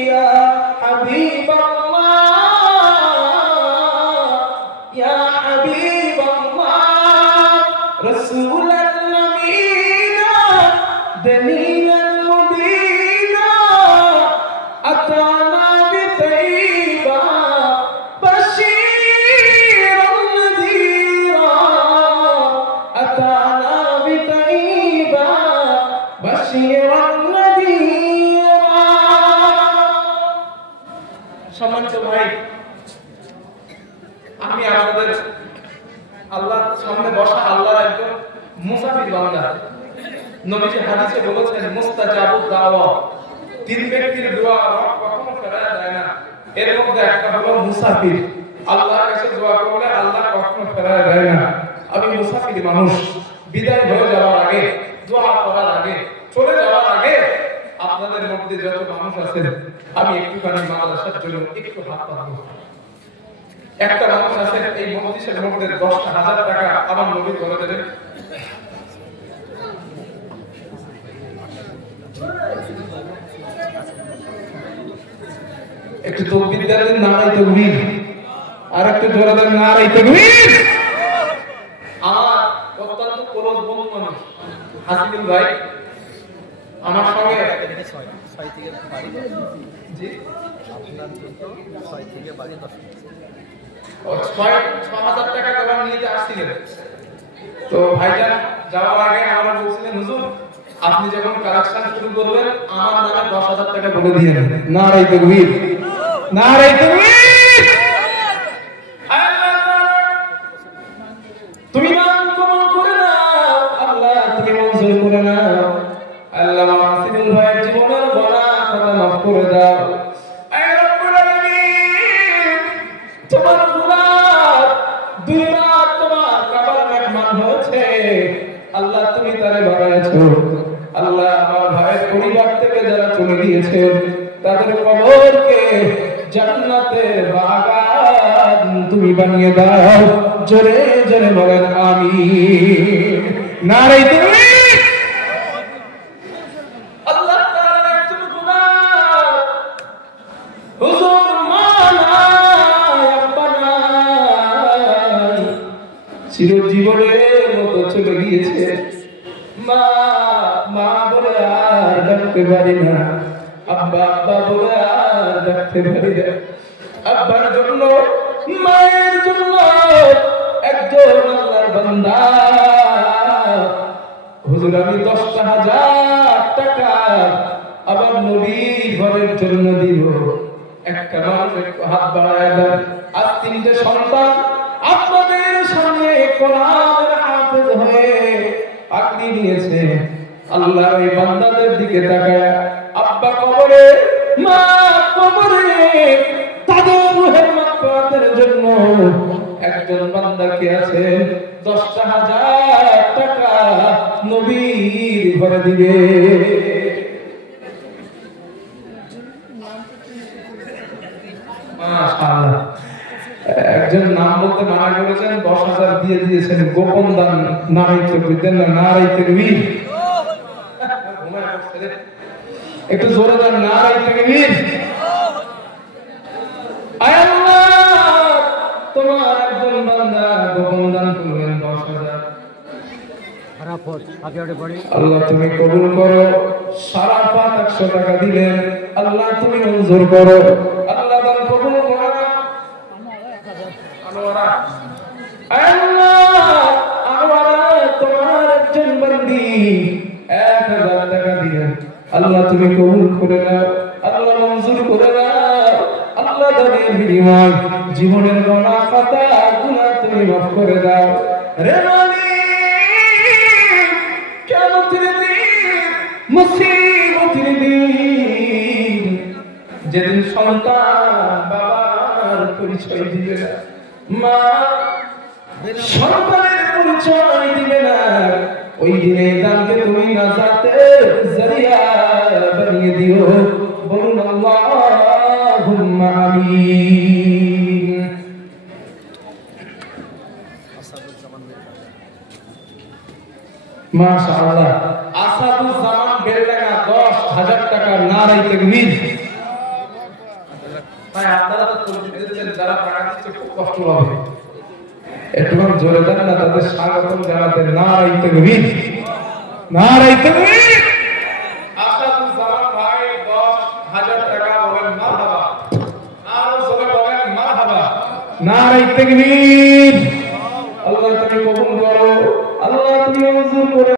ইয়া হাবিবাল্লাহ ইয়া হাবিবাল্লাহ। রাসূলুন নবীনা দলিলান মুবিনা আতানা বিতাইবা বাশীরান নাযীরা। আতানা বিতাইবা বাশীরান নাযীরা। সম্মানিত ভাই, আমি আপনাদের আল্লাহর সামনে বসা আল্লাহর একজন মুসাফির বান্দা। নবীজি হাদিসে বলেছেন, মুস্তাজাবুদ দাওয়া, তিন ব্যক্তির দোয়া রব কখনো ফেরায় দেয় না। এর মধ্যে একটা হলো মুসাফির। আল্লাহর কাছে দোয়া করলে আল্লাহ কখনো ফেরায় দেয় না। আমি মুসাফির মানুষ, বিদায় হয়ে যাওয়ার আগে, দোয়া করার আগে, চলে যাওয়ার আগে আপনাদের মধ্যে যত মানুষ আছেন, আমি একটুখানি মাদ্রাসার জন্য একটু হাত পাতবো। একটা মানুষ আছে এই মজলিসের মধ্যে 10,000 টাকা আমার নবী করে দেবেন। একটু তাকবীর দেন, নারে তাকবীর। আর একটু জোরে দেন, নারে তাকবীর। আমার অত্যন্ত ক্লোজ বন্ধু মানুষ হাসিবুল ভাই, আমার সঙ্গে 6 থেকে বাড়ি। জি, আপনার তো 6 থেকে বাড়ি 10। 6,000 টাকা জমা নিতে আসছিলেন। তো ভাইজান যাওয়ার আগে আমরা বলছিলেন, হুজুর আপনি যখন কালেকশন শুরু করবেন আমার নামে 10,000 টাকা বলে দিয়েন। নারে তাকবীর, নারে তাকবীর। তুমি মান কবুল করে নাও আল্লাহ, তুমি মঞ্জুর করে নাও আল্লাহ। মাসিদুল ভাইয়ের জীবনের গোনাহ কথা মাফ করে দাও। আয় রব্বুল আলামিন, তোমার গোলাম 2 বার তোমার কাবার মেহমান হয়েছে আল্লাহ, তুমি তারে বাড়াইছো আল্লাহ। আমার ভাইয়ের পরিবার থেকে যারা চলে গিয়েছে তাদের কবরকে জান্নাতের বাগান তুমি বানিয়ে দাও। জোরে জোরে বলেন আমিন, নারে তাকবীর। আল্লাহ তাআলা একজন গোলাম, হুজুর মানায় আব্বানা চিরজীবনের মতো চলে গিয়েছে। মা মা বলে আর ডাকতে পারি না, আব্বা আব্বা বলে আর ডাকতে পারি না। আব্বার জন্য, মায়ের জন্য একজন আল্লাহর বান্দা হুজুর আমি 10,000 টাকা আবার নবীর ঘরের জন্য দিব। একটা মানুষ একটু হাত বাড়ায় দেন। আজ 3টে সন্তান আপনাদের সামনে কোরআনের হাফেজ হয়ে পাগড়ি নিয়েছে। আল্লাহর এই বান্দাদের দিকে তাকায়, আব্বা কবরে, মা কবরে, তাদের রূহের মাগফিরাতের জন্য একজন বান্দা কে আছে 10,000 টাকা নবীর ঘরে দিবে। মাশাআল্লাহ। একজন নাম বলতে মানা করেছেন, 10,000 দিয়ে দিয়েছেন গোপন দান। নারাইতে বিদেন না, নারাইতে বীর। একটু জোরে দেন, নারাইতে বীর। আয় আল্লাহ, তোমার একজন বান্দা গোপন দান করলেন 10,000। আল্লাহ তুমি কবুল করো। সারা 500 টাকা দিলেন, আল্লাহ তুমি মঞ্জুর করো। আল্লাহ দান কবুল করো। তোমার একজন বান্দি 1,000 টাকা দিলেন, আল্লাহ তুমি কবুল করে নাও, আল্লাহ মঞ্জুর করে নাও। আল্লাহ দানের বিনিময় জীবনের গোনা খাতা গুনাহ তুমি মাফ করে দাও। রে মালিক, কিয়ামতের দিন, মুসিবতের দিন, যেদিন সন্তান বাবার পরিচয় দিবে না, মা সন্তানের পরিচয় দিবে না, ওই দিনে দানকে তুমি নাজাতের জরিয়া বানিয়ে দিও। বলুন আল্লাহুম্মা আমিন। মাশাআল্লাহ। আসাদুজ্জামান বেলডাঙ্গা 10,000 টাকা। নারায়ে তাকবীর। ভাই আপনারা তো তরবির দিচ্ছেন, যারা টাকা দিচ্ছে খুব কষ্ট হবে, একটু জোরে দেন না, তাদের স্বাগতম জানাতে। নারায়ে তাকবীর, নারায়ে তাকবীর। আসাদুজ্জামান ভাই 10,000 টাকা। বলেন মারহাবা, আরো জোরে বলেন মারহাবা। নারায়ে তাকবীর। আল্লাহ তুমি কবুল করো, আল্লাহ তুমি মঞ্জুর করো।